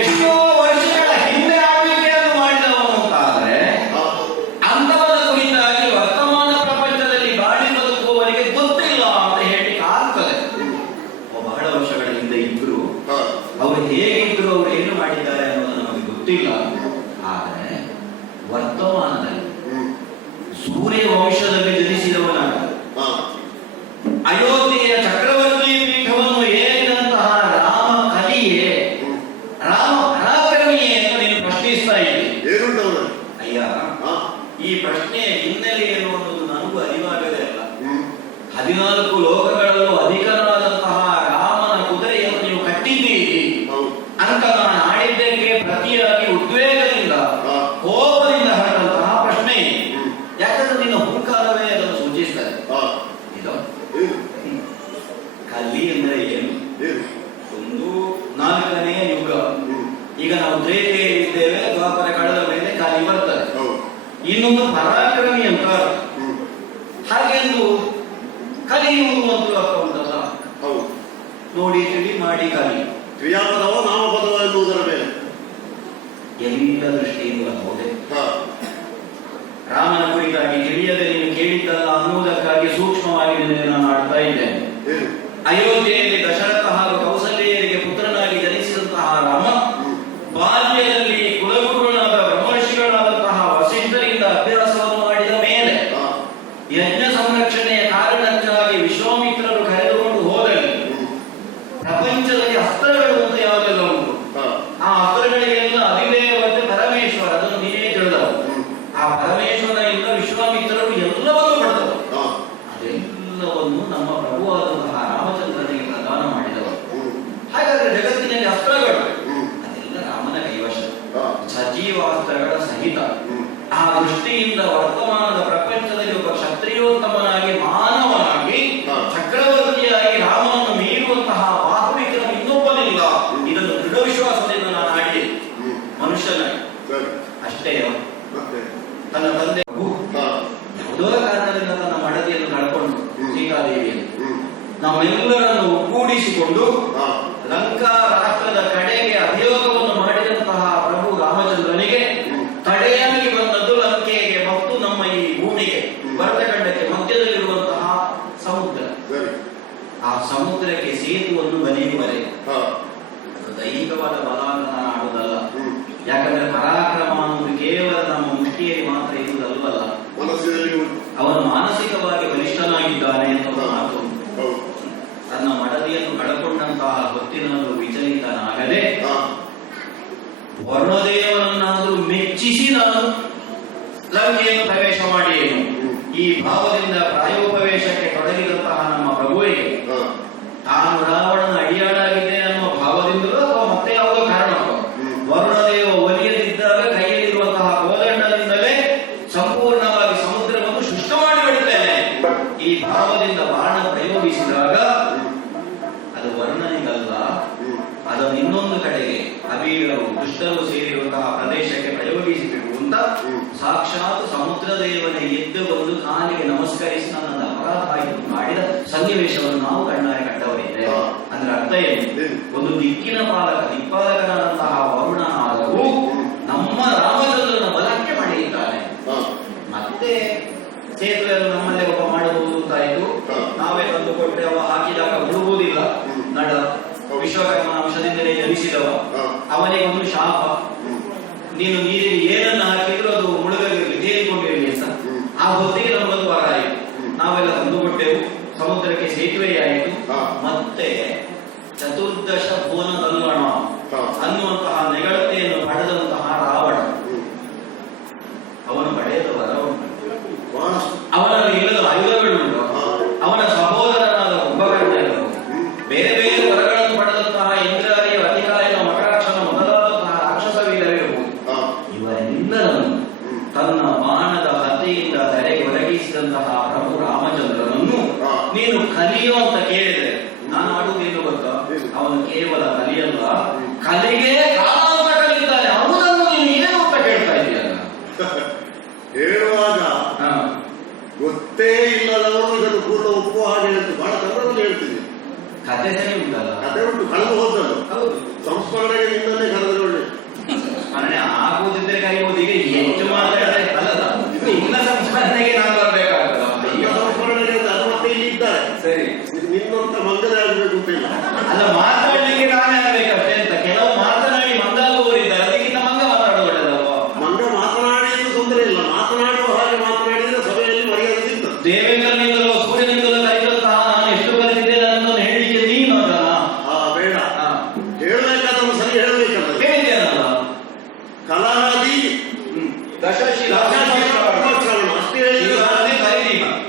ಎಷ್ಟೋ ವರ್ಷಗಳ ಹಿಂದೆ ಆಳ್ವಿಕೆಯನ್ನು ಮಾಡಿದವನು ಅಂತಾದ್ರೆ ಅಂಥವನ ಕುರಿತಾಗಿ ವರ್ತಮಾನ ಪ್ರಪಂಚದಲ್ಲಿ ಬಾಳಿ ಬದುಕುವವರಿಗೆ ಗೊತ್ತಿಲ್ಲ ಅಂತ ಹೇಳಲಿಕ್ಕೆ ಆಗ್ತದೆ. ಬಹಳ ವರ್ಷಗಳ ಹಿಂದೆ ಇದ್ರು, ಅವರು ಹೇಗಿದ್ರು, ಅವರು ಏನು ಮಾಡಿದ್ದಾರೆ ಅನ್ನೋದು ನಮಗೆ ಗೊತ್ತಿಲ್ಲ. ಆದರೆ ವರ್ತಮಾನದಲ್ಲಿ ಸೂರ್ಯ ವಂಶದಲ್ಲಿ ಜನಿಸಿದವನಾಗ ಅಯೋಧ್ಯೆಯ ಚಕ್ರವರ್ತಿ ಪೀಠವನ್ನು ಏರಿದಂತಹ ರಾಮ ಕಲಿಯೇ, ರಾಮ ಪರಾಕ್ರಮಿಯೇ ಅಂತ ನೀನು ಪ್ರಶ್ನಿಸ್ತಾ ಇದ್ದಿ. ಅಯ್ಯ, ಈ ಪ್ರಶ್ನೆಯ ಹಿನ್ನೆಲೆ ಏನು ಅನ್ನೋದು ನನಗೂ ಅರಿವಾಗದೇ ಇಲ್ಲ. 14 ಲೋಕಗಳಲ್ಲೂ ಅಧಿಕರಾದಂತಹ ರಾಮನ ಕುದುರೆಯನ್ನು ನೀವು ಕಟ್ಟಿದ್ದೀರಿ ಅಂತ ನಾನು ಆಡಿದ್ದಕ್ಕೆ ಪ್ರತಿಯಾಗಿ ಉದ್ವೇಗದಿಂದ, ಕೋಪದಿಂದ ಹೊರಟಂತಹ ಪ್ರಶ್ನೆ. ಯಾಕಂದ್ರೆ ನಿನ್ನ ಹುಂಕಾರವೇ ಅದನ್ನು ತ್ರೇತೆಯಲ್ಲಿದ್ದೇವೆ, ದ್ವಾಪರ ಕಳೆದ ಮೇಲೆ ಕಲಿ ಬರ್ತದೆ. ಹೌದು. ಇನ್ನೊಂದು ಪರಾಕ್ರಮಿ ಅಂತ ಹ್ಮ್. ಹಾಗೆಂದು ಕಲಿಯುವುದು ಅಂತ ಅರ್ಥ ಉಂಟಲ್ಲ. ಹೌದು. ನೋಡಿ ತಿಳಿ ಮಾಡಿ ಕಲಿ. ಕ್ರಿಯಾಪದವ ನಾಮಪದವ ಎನ್ನುವುದರ ಮೇಲೆ ಎಲ್ಲ ದೃಷ್ಟಿಯಿಂದ ಹೌದೇ. ಹಾ. ರಾಮನ ಕುರಿತಾಗಿ ತಿಳಿಯದೆ ನೀನು ಕೇಳಿದ್ದಲ್ಲ ಅನ್ನುವುದಕ್ಕಾಗಿ ಸೂಕ್ಷ್ಮವಾಗಿ ನಿನಗೆ ನಾನು ಆಡ್ತಾ ಇದ್ದೇನೆ. ಏನು? ಅಯೋಧ್ಯೆಯಲ್ಲಿ ದಶರಥ ಹಾಗೂ ಕೌಸಲ್ಯರಿಗೆ ಪುತ್ರನಾಗಿ ಜನಿಸಿದಂತಹ ರಾಮ ಬಾಲ್ಯದಲ್ಲಿ ಕುಲಗುರುಗಳಾದ ಬ್ರಹ್ಮರ್ಷಿಗಳಾದಂತಹ ವಸಿಷ್ಠರಿಂದ ಅಭ್ಯಾಸವನ್ನು ಮಾಡಿದ ಮೇಲೆ ಹಾ. ಯಜ್ಞ ಸಂರಕ್ಷಣೆಯ ಕಾರಣಕ್ಕಾಗಿ ವಿಶ್ವಾಮಿತ್ರರು ಕರೆದುಕೊಂಡು ಹೋದಲ್ಲಿ ಪ್ರಪಂಚದಲ್ಲಿ ಅಸ್ತ್ರಗಳು ಅಂತ ಯಾವುದೆಲ್ಲ ಉಂಟು, ಹಾ. ಆ ಅಸ್ತ್ರಗಳಿಗೆಲ್ಲ ಅಧಿದೇವತೆ ಪರಮೇಶ್ವರ, ಅದನ್ನು ನೀನೇ ತಿಳಿದವರು. ಆ ಪರಮೇಶ್ವರನಿಂದ ವಿಶ್ವಾಮಿತ್ರರು ಎಲ್ಲವನ್ನೂ ಪಡೆದವರು. ಹಾ. ಅದೆಲ್ಲವನ್ನು ನಮ್ಮ ಪ್ರಭುವಾದಂತಹ ರಾಮಚಂದ್ರನಿಗೆ ಪ್ರದಾನ ಮಾಡಿದವರು. ಹ್ಮ್. ಹಾಗಾದ್ರೆ ಜಗತ್ತಿನಲ್ಲಿ ಅಸ್ತ್ರಗಳು ಹ್ಮ್. ಅದೆಲ್ಲ ರಾಮನ ಕೈವಶ, ಹಾ. ಸಜೀವಾಸ್ತ್ರಗಳ ಸಹಿತ. ಹ್ಮ್. ಆ ದೃಷ್ಟಿಯಿಂದ ವರ್ತಮಾನದ ಪ್ರಪಂಚದಲ್ಲಿ ಒಬ್ಬ ಕ್ಷತ್ರಿಯೋತ್ತಮನಾಗಿ ಮಾನವನಾಗಿ ಹಾ. ಚಕ್ರವರ್ತಿಯಾಗಿ ರಾಮನನ್ನು ಮೀರುವಂತಹ ಬಾಹುವಿಕ್ರಮ ಇನ್ನೊಬ್ಬನಿಲ್ಲ. ಇದನ್ನು ದೃಢ ವಿಶ್ವಾಸದಿಂದ ನಾನು ಆಡಿ ಹ್ಮ್. ಮನುಷ್ಯನಾಗಿ ಸರಿ. ಅಷ್ಟೇ ಮತ್ತೆ ತನ್ನ ತಂದೆ ಹಾ. ಯಾವುದೋ ಕಾರಣದಿಂದ ತನ್ನ ಮಡದಿಯನ್ನು ಕಳ್ಕೊಂಡು ಸೀತಾದೇವಿಯನ್ನು ಹ್ಮ್. ನಮ್ಮೆಲ್ಲರನ್ನು ಒಗ್ಗೂಡಿಸಿಕೊಂಡು ಹಾ. ಲಂಕಾ ರಾಷ್ಟ್ರದ ಕಡೆಗೆ ಅಭಿಯೋಗವನ್ನು ಮಾಡಿದಂತಹ ಪ್ರಭು ರಾಮಚಂದ್ರನಿಗೆ ತಡೆಯಾಗಿ ಬಂದದ್ದು ಲಂಕೆಗೆ ಮತ್ತು ನಮ್ಮ ಈ ಭೂಮಿಗೆ ಭರತಖಂಡಕ್ಕೆ ಮಧ್ಯದಲ್ಲಿರುವಂತಹ ಸಮುದ್ರ. ಸರಿ. ಆ ಸಮುದ್ರಕ್ಕೆ ಸೇತುವನ್ನು ಬಲಿಯುವರೆ ಹಾ. ಅದು ದೈಹಿಕವಾದ ಬಲ ಅಂತ ನಾನು ಆಡುವುದಲ್ಲ. ಹ್ಮ್. ಯಾಕಂದ್ರೆ ಪರಾಕ್ರಮ ಅನ್ನೋದು ಕೇವಲ ನಮ್ಮ ಮುಷ್ಟಿಯಲ್ಲಿ ಮಾತ್ರ ಇರುವುದಲ್ವಲ್ಲ, ಮನಸ್ಸಿನಲ್ಲಿ ಉಂಟು. ಅವನು ಮಾನಸಿಕವಾಗಿ ಬಲಿಷ್ಠನಾಗಿದ್ದಾನೆ ಅಂತ ಒಂದು ಮಾತು ಉಂಟು. ಹೌದು. ತನ್ನ ಮಡದಿಯನ್ನು ಕಳಕೊಂಡಂತಹ ಹೊತ್ತಿನಲ್ಲೂ ವಿಚಲಿತನಾಗದೆ ಹಾ. ವರುಣದೇವನನ್ನಾದರೂ ಮೆಚ್ಚಿಸಿ ನಾನು ಲಂಕೆಯನ್ನು ಪ್ರವೇಶ ಮಾಡಿಯೇನು. ಈ ಭಾವದಿಂದ ಪ್ರಾಯೋಪವೇಶಕ್ಕೆ ತೊಡಗಿದಂತಹ ನಮ್ಮ ಪ್ರಭುವಿಗೆ ಹಾ. ತಾನು ರಾವಣನ ಅಡಿಯಾಳಾಗಿದ್ದೇನೆ ಅನ್ನುವ ಭಾವದಿಂದಲೂ ಅಥವಾ ಮತ್ತೆ ಯಾವುದೋ ಕಾರಣಕ್ಕೋ ವರುಣದೇವ ಒಲಿಯದಿದ್ದಾಗ ಕೈಯಲ್ಲಿರುವಂತಹ ಕೋದಂಡದಿಂದಲೇ ಸಂಪೂರ್ಣವಾಗಿ ಸಮುದ್ರವನ್ನು ಶುಷ್ಕ ಮಾಡಿಬಿಡುತ್ತೇನೆ ಈ ಭಾವದಿಂದ ಬಾಣ ಪ್ರಯೋಗಿಸಿದಾಗ ಅದು ವರ್ಣನಿಗಲ್ಲ, ಅದನ್ನು ಇನ್ನೊಂದು ಕಡೆಗೆ ಅಬೀರರು ದುಷ್ಟರು ಸೇರಿರುವಂತಹ ಪ್ರದೇಶಕ್ಕೆ ಪ್ರಯೋಗಿಸಬೇಕು ಅಂತ ಸಾಕ್ಷಾತ್ ಸಮುದ್ರ ದೇವನ ಎದ್ದು ಬಂದು ಕಾಲಿಗೆ ನಮಸ್ಕರಿಸಿ ನನ್ನ ಅಪರಾಧ ಆಯಿತು ಮಾಡಿದ ಸನ್ನಿವೇಶವನ್ನು ನಾವು ಕಣ್ಣಾರೆ ಕಂಡವರಿದ್ದೇವೆ. ಅಂದ್ರೆ ಅರ್ಥ ಏನು? ಒಂದು ದಿಕ್ಕಿನ ದಿಕ್ಪಾಲಕನಾದಂತಹ ವರುಣ ಆದರೂ ನಮ್ಮ ರಾಮಚಂದ್ರನ ಬಲಕ್ಕೆ ಮಾಡಿದ್ದಾನೆ. ಮತ್ತೆ ಸೇತುವೆಯನ್ನು ನಮ್ಮಲ್ಲೇ ಒಬ್ಬ ಮಾಡಬಹುದು ಅಂತಾಯ್ತು, ನಾವೇ ತಂದು ಕೊಟ್ಟರೆ ಅವ ಹಾಕಿದಾಗ ಮುಳುಗುವುದಿಲ್ಲ. ನಡ ವಿಶ್ವಕರ್ಮನ ಅಂಶದಿಂದಲೇ ಜನಿಸಿದವ, ಅವನಿಗೆ ಒಂದು ಶಾಪ, ನೀನು ನೀರಿಗೆ ಏನನ್ನ ಹಾಕಿದ್ರು ಅದು ಮುಳುಗಲಿರಲಿ ತೇಲಿಕೊಂಡಿರಲಿ ಅಂತ. ಆ ಹೊತ್ತಿಗೆ ನಮಗೊಂದು ವರ ಆಯಿತು, ನಾವೆಲ್ಲ ತಂದು ಕೊಟ್ಟೆವು, ಸಮುದ್ರಕ್ಕೆ ಸೇತುವೆಯಾಯಿತು. ಮತ್ತೆ ಚತುರ್ದಶ ಭುವನದಲ್ಲಣ ಅನ್ನುವಂತಹ ನೆಗಳತೆಯನ್ನು ಪಡೆದಂತಹ ರಾವಣ ಅವನು ಪಡೆಯದ ವರ ಉಂಟು, ಅವನಲ್ಲಿ ಇಲ್ಲದ ಆಯುಧಗಳುಂಟು, ಅವನ ಸಹೋದರನಾದ ಕುಂಭಕರ್ಣ ಇರಬಹುದು, ಬೇರೆ ಬೇರೆ ವರಗಳನ್ನು ಪಡೆದಂತಹ ಇಂದ್ರಾರಿಯ ಅಧಿಕಾರಿಯ ಮಕರಾಕ್ಷನ ಮೊದಲಾದಂತಹ ರಾಕ್ಷಸ ವೀರರಿರಬಹುದು. ಇವರೆಲ್ಲರನ್ನು ತನ್ನ ಬಾಣದ ಹತೆಯಿಂದ ತಲೆಗೆ ಒದಗಿಸಿದಂತಹ ಪ್ರಭು ರಾಮಚಂದ್ರನನ್ನು ನೀನು ಕಲಿಯೋ ಅಂತ ಕೇಳಿದರೆ ನಾನು ಆಡುವುದೇನು ಗೊತ್ತಾ? ಅವನು ಕೇವಲ ಕಲಿಯಲ್ಲ, ಕಲಿಗೆ ಕಾಲ ಅಂತ ಕಲಿತಾನೆ. ಅವನನ್ನು ನೀನು ಏನು ಅಂತ ಕೇಳ್ತಾ ಇದೆಯಲ್ಲ. ಹೇಳುವಾಗ ಗೊತ್ತೇ ಇಲ್ಲದವರು ಇದನ್ನು ಪೂರ್ಣ ಒಪ್ಪುವ ಹಾಗೆ ಹೇಳ್ತು. ಬಹಳ ಸಂದರ್ಭದಲ್ಲಿ ಹೇಳ್ತೀನಿ, ಕಥೆ ಸರಿ ಉಂಟಲ್ಲ, ಕಥೆ ಉಂಟು, ಕಳೆದು ಹೋದದ್ದು. ಹೌದು, ಸಂಸ್ಮರಣೆಗೆ ನಿಂದಲೇ ಕಳೆದ್ರೆ ಒಳ್ಳೆ ಸ್ಮರಣೆ ಆಗುವುದಿದ್ರೆ ಕರೆಯುವುದು. ಈಗ ಹೆಚ್ಚು ಮಾತಾಡಿದ್ರೆ ಅಲ್ಲದ ಇನ್ನ ಸಂಸ್ಮರಣೆಗೆ ನಾವು ಬರಬೇಕಾಗ್ತದ. ಸಂಸ್ಮರಣೆಗೆ ಅದು ಮತ್ತೆ ಇಲ್ಲಿ ಇದ್ದಾರೆ. ಸರಿ, ನಿನ್ನಂತ ಮಂಗನೇ ಆಗಬೇಕು ಅಂತ ಇಲ್ಲ. ಅಲ್ಲ, ಮಾತಾಡ್ಲಿಕ್ಕೆ ನಾನೇ ಆಗ್ಬೇಕಷ್ಟೇ ಅಂತ. ಕೆಲವು ಮಾತನಾಡಿ ಮಂಗಾಗುವವರಿದ್ದಾರೆ, ಅದಕ್ಕಿಂತ ಮಂಗ ಮಾತಾಡೋದು ಒಳ್ಳೆದಲ್ವಾ? ಮಂಗ ಮಾತನಾಡಿದ್ರು ತೊಂದರೆ ಇಲ್ಲ, ಮಾತನಾಡುವ ಹಾಗೆ ಮಾತನಾಡಿದ್ರೆ ಸಭೆಯಲ್ಲಿ ಮರ್ಯಾದೆ ಸಿಗ್ತದೆ. ದೇವೇಂದ್ರನಿಂದಲೋ ಸೂರ್ಯನಿಂದಲೋ ಕಲಿತಂತಹ ನಾನು ಎಷ್ಟು ಕಲಿತಿದ್ದೇನೆ ಅನ್ನೋದು ಹೇಳಲಿಕ್ಕೆ ನೀನು ಅದಲ್ಲ. ಬೇಡ, ಹೇಳಬೇಕಾದನ್ನು ಸರಿ ಹೇಳಬೇಕಲ್ಲ. ಹೇಳಿದ್ದೇನಲ್ಲ, ಕಲಾದಿ ದಶಶಿಲ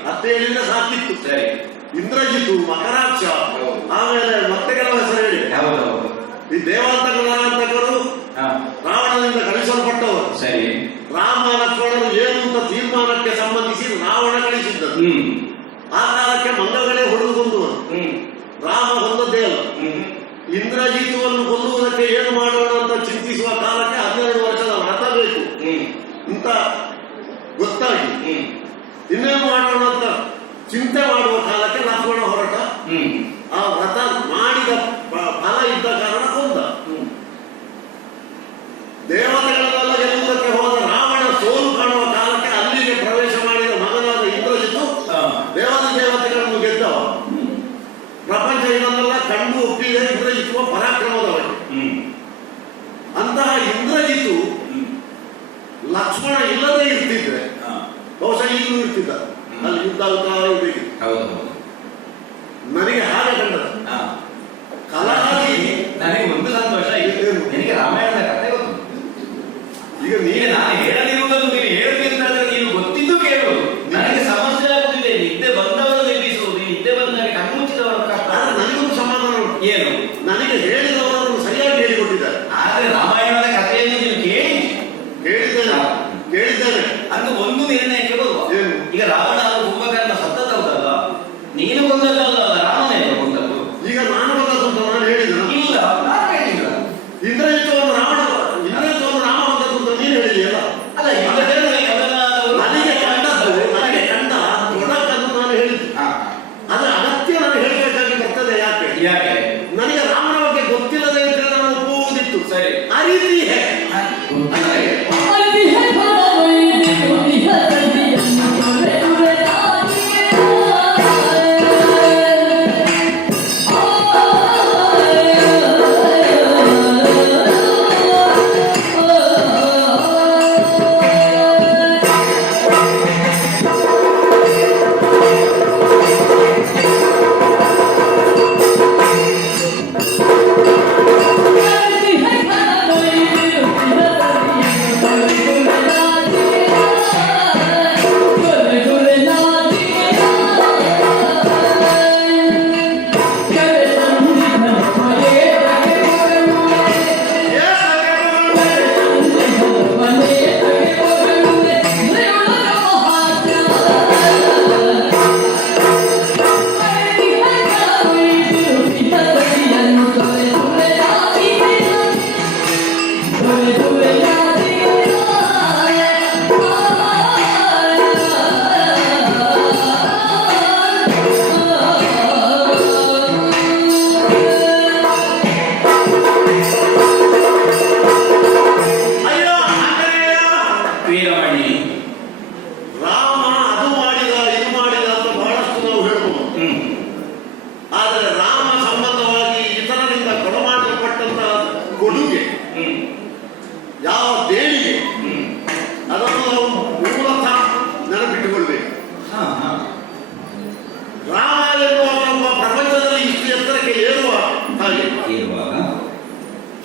ಅಷ್ಟೇ ಹೇಳಿದ್ರೆ ಸಾಕಿತ್ತು. ಸರಿ, ಇಂದ್ರಜಿತ್ತು, ಮಕರಾಕ್ಷ, ಆಮೇಲೆ ಮತ್ತೆ ಕೆಲವು ಹೆಸರು ಹೇಳಿ. ಹೌದೌದು, ಈ ದೇವಾಂತಕರು ರಾವಣನಿಂದ ಕಳಿಸಲ್ಪಟ್ಟವರು. ಸರಿ, ರಾಮ ಲಕ್ಷ್ಮಣರು ಏನು ಅಂತ ತೀರ್ಮಾನಕ್ಕೆ ಸಂಬಂಧಿಸಿ ರಾವಣ ಕಳಿಸಿದ್ದರು. ಆ ಕಾಲಕ್ಕೆ ಮಂಗಗಳೇ ಹೊಡೆದು ಕೊಂದುವರು. ರಾಮ ಹೊಂದದ್ದೇ ಅಲ್ಲ. ಇಂದ್ರಜಿತುವನ್ನು ಕೊಲ್ಲುವುದಕ್ಕೆ ಏನು ಮಾಡೋಣ ಅಂತ ಚಿಂತಿಸುವ ಕಾಲಕ್ಕೆ ಈಗ ನಾನು ಹೇಳದಿರುವುದನ್ನು ನೀನು ಹೇಳುತ್ತಿ ಅಂತ ಹೇಳಿದ್ರೆ ನೀನು ಗೊತ್ತಿದ್ದು ಕೇಳು. ನನಗೆ ಸಮಸ್ಯೆ ಆಗುತ್ತಿದೆ. ನಿದ್ದೆ ಬಂದವರನ್ನು ಎಬ್ಬಿಸುವುದು, ನಿದ್ದೆ ಬಂದಾಗ ಕಣ್ಮುಚ್ಚಿದವರನ್ನು ಕಷ್ಟ. ಆದ್ರೆ ನನಗೊಂದು ಸಮಾಧಾನ ಉಂಟು. ಏನು? ನನಗೆ ಹೇಳಿದವರನ್ನು ಸರಿಯಾಗಿ ಹೇಳಿಕೊಟ್ಟಿದ್ದಾರೆ. ಆದ್ರೆ ರಾಮಾಯಣದ ಕಥೆಯನ್ನು ನೀನು ಕೇಳಿದ್ದೇನೆ ಅಂತ ಒಂದು ನಿರ್ಣಯಕ್ಕೆ ಬರುವ. ಏನು? ಈಗ ರಾವಣ ಕುಂಭಕರ್ಣ ಸತ್ತದೌದಲ್ಲ, ನೀನು ಕೊಂದದ್ದಲ್ಲ, ರಾಮನೇ ಕೊಂದದ್ದು. ಈಗ ನಾನು ಬಂದದ್ದು ಅಂತ ನಾನು ಹೇಳಿದ ಇಲ್ಲ, ನಾನು ಹೇಳಿಲ್ಲ. ಇಂದ್ರಜಿತವನ್ನು ರಾಮ ಬಂದದ್ದು ಅಂತ ನೀನು ಹೇಳಿದೆಯಲ್ಲ. ಅಲ್ಲ, ಇವತ್ತೇನು ಮೊದಲಾದವರು ನನಗೆ ಕಂಡ ತೊಡಕನ್ನು ನಾನು ಹೇಳಿದ್ದು. ಅದರ ಅಗತ್ಯ ನಾನು ಹೇಳಬೇಕಾಗಿ ಬರ್ತದೆ. ಯಾಕೆ? ನನಗೆ ರಾಮನ ಬಗ್ಗೆ ಗೊತ್ತಿಲ್ಲದೆ ಇದ್ರೆ ನಾನು ಒಪ್ಪುವುದಿತ್ತು. ಸರಿ, ಆ ರೀತಿ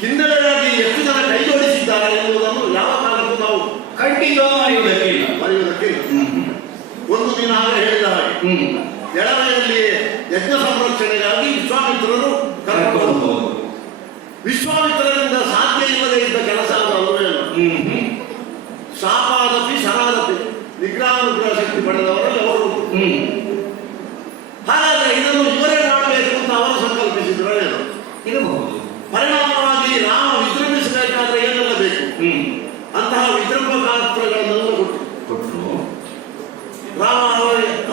ಹಿನ್ನೆಲೆಯಾಗಿ ಎಷ್ಟು ಜನ ಕೈ ಜೋಡಿಸಿದ್ದಾರೆ ಎನ್ನುವುದನ್ನು ಯಾವ ಕಾಲಕ್ಕೂ ನಾವು ಮರೆಯುವುದಕ್ಕಿಲ್ಲ. ಒಂದು ದಿನ ಹೇಳಿದ ಹಾಗೆ ಎಳವೆಯಲ್ಲಿ ಯಜ್ಞ ಸಂರಕ್ಷಣೆಗಾಗಿ ವಿಶ್ವಾಮಿತ್ರರು ಕರೆದುಕೊಂಡು ವಿಶ್ವಾಮಿತ್ರರಿಂದ ಸಾಧ್ಯ ಇಲ್ಲದೆ ಇದ್ದ ಕೆಲಸ ಅಲ್ವೇನು. ಶಾಪಾದಪಿ ಶರಾದಪಿ ನಿಗ್ರಹಾನುಗ್ರಹ ಶಕ್ತಿ ಪಡೆದವರಲ್ಲಿ ಅವರು. ಹಾಗಾದ್ರೆ ಇದನ್ನು ಇವರೇ ಮಾಡಬೇಕು ಅಂತ ಅವರು ಸಂಕಲ್ಪಿಸಿದ್ರು ಇರಬಹುದು. ಪರಿಣಾಮವಾಗಿ ರಾಮ ವಿಜೃಂಭಿಸಬೇಕಾದ್ರೆ ಏನೆಲ್ಲ ಬೇಕು ಅಂತಹ ವಿಜೃಂಭ ಗಾತ್ರಗಳನ್ನೆಲ್ಲ ಕೊಟ್ಟರು. ರಾಮ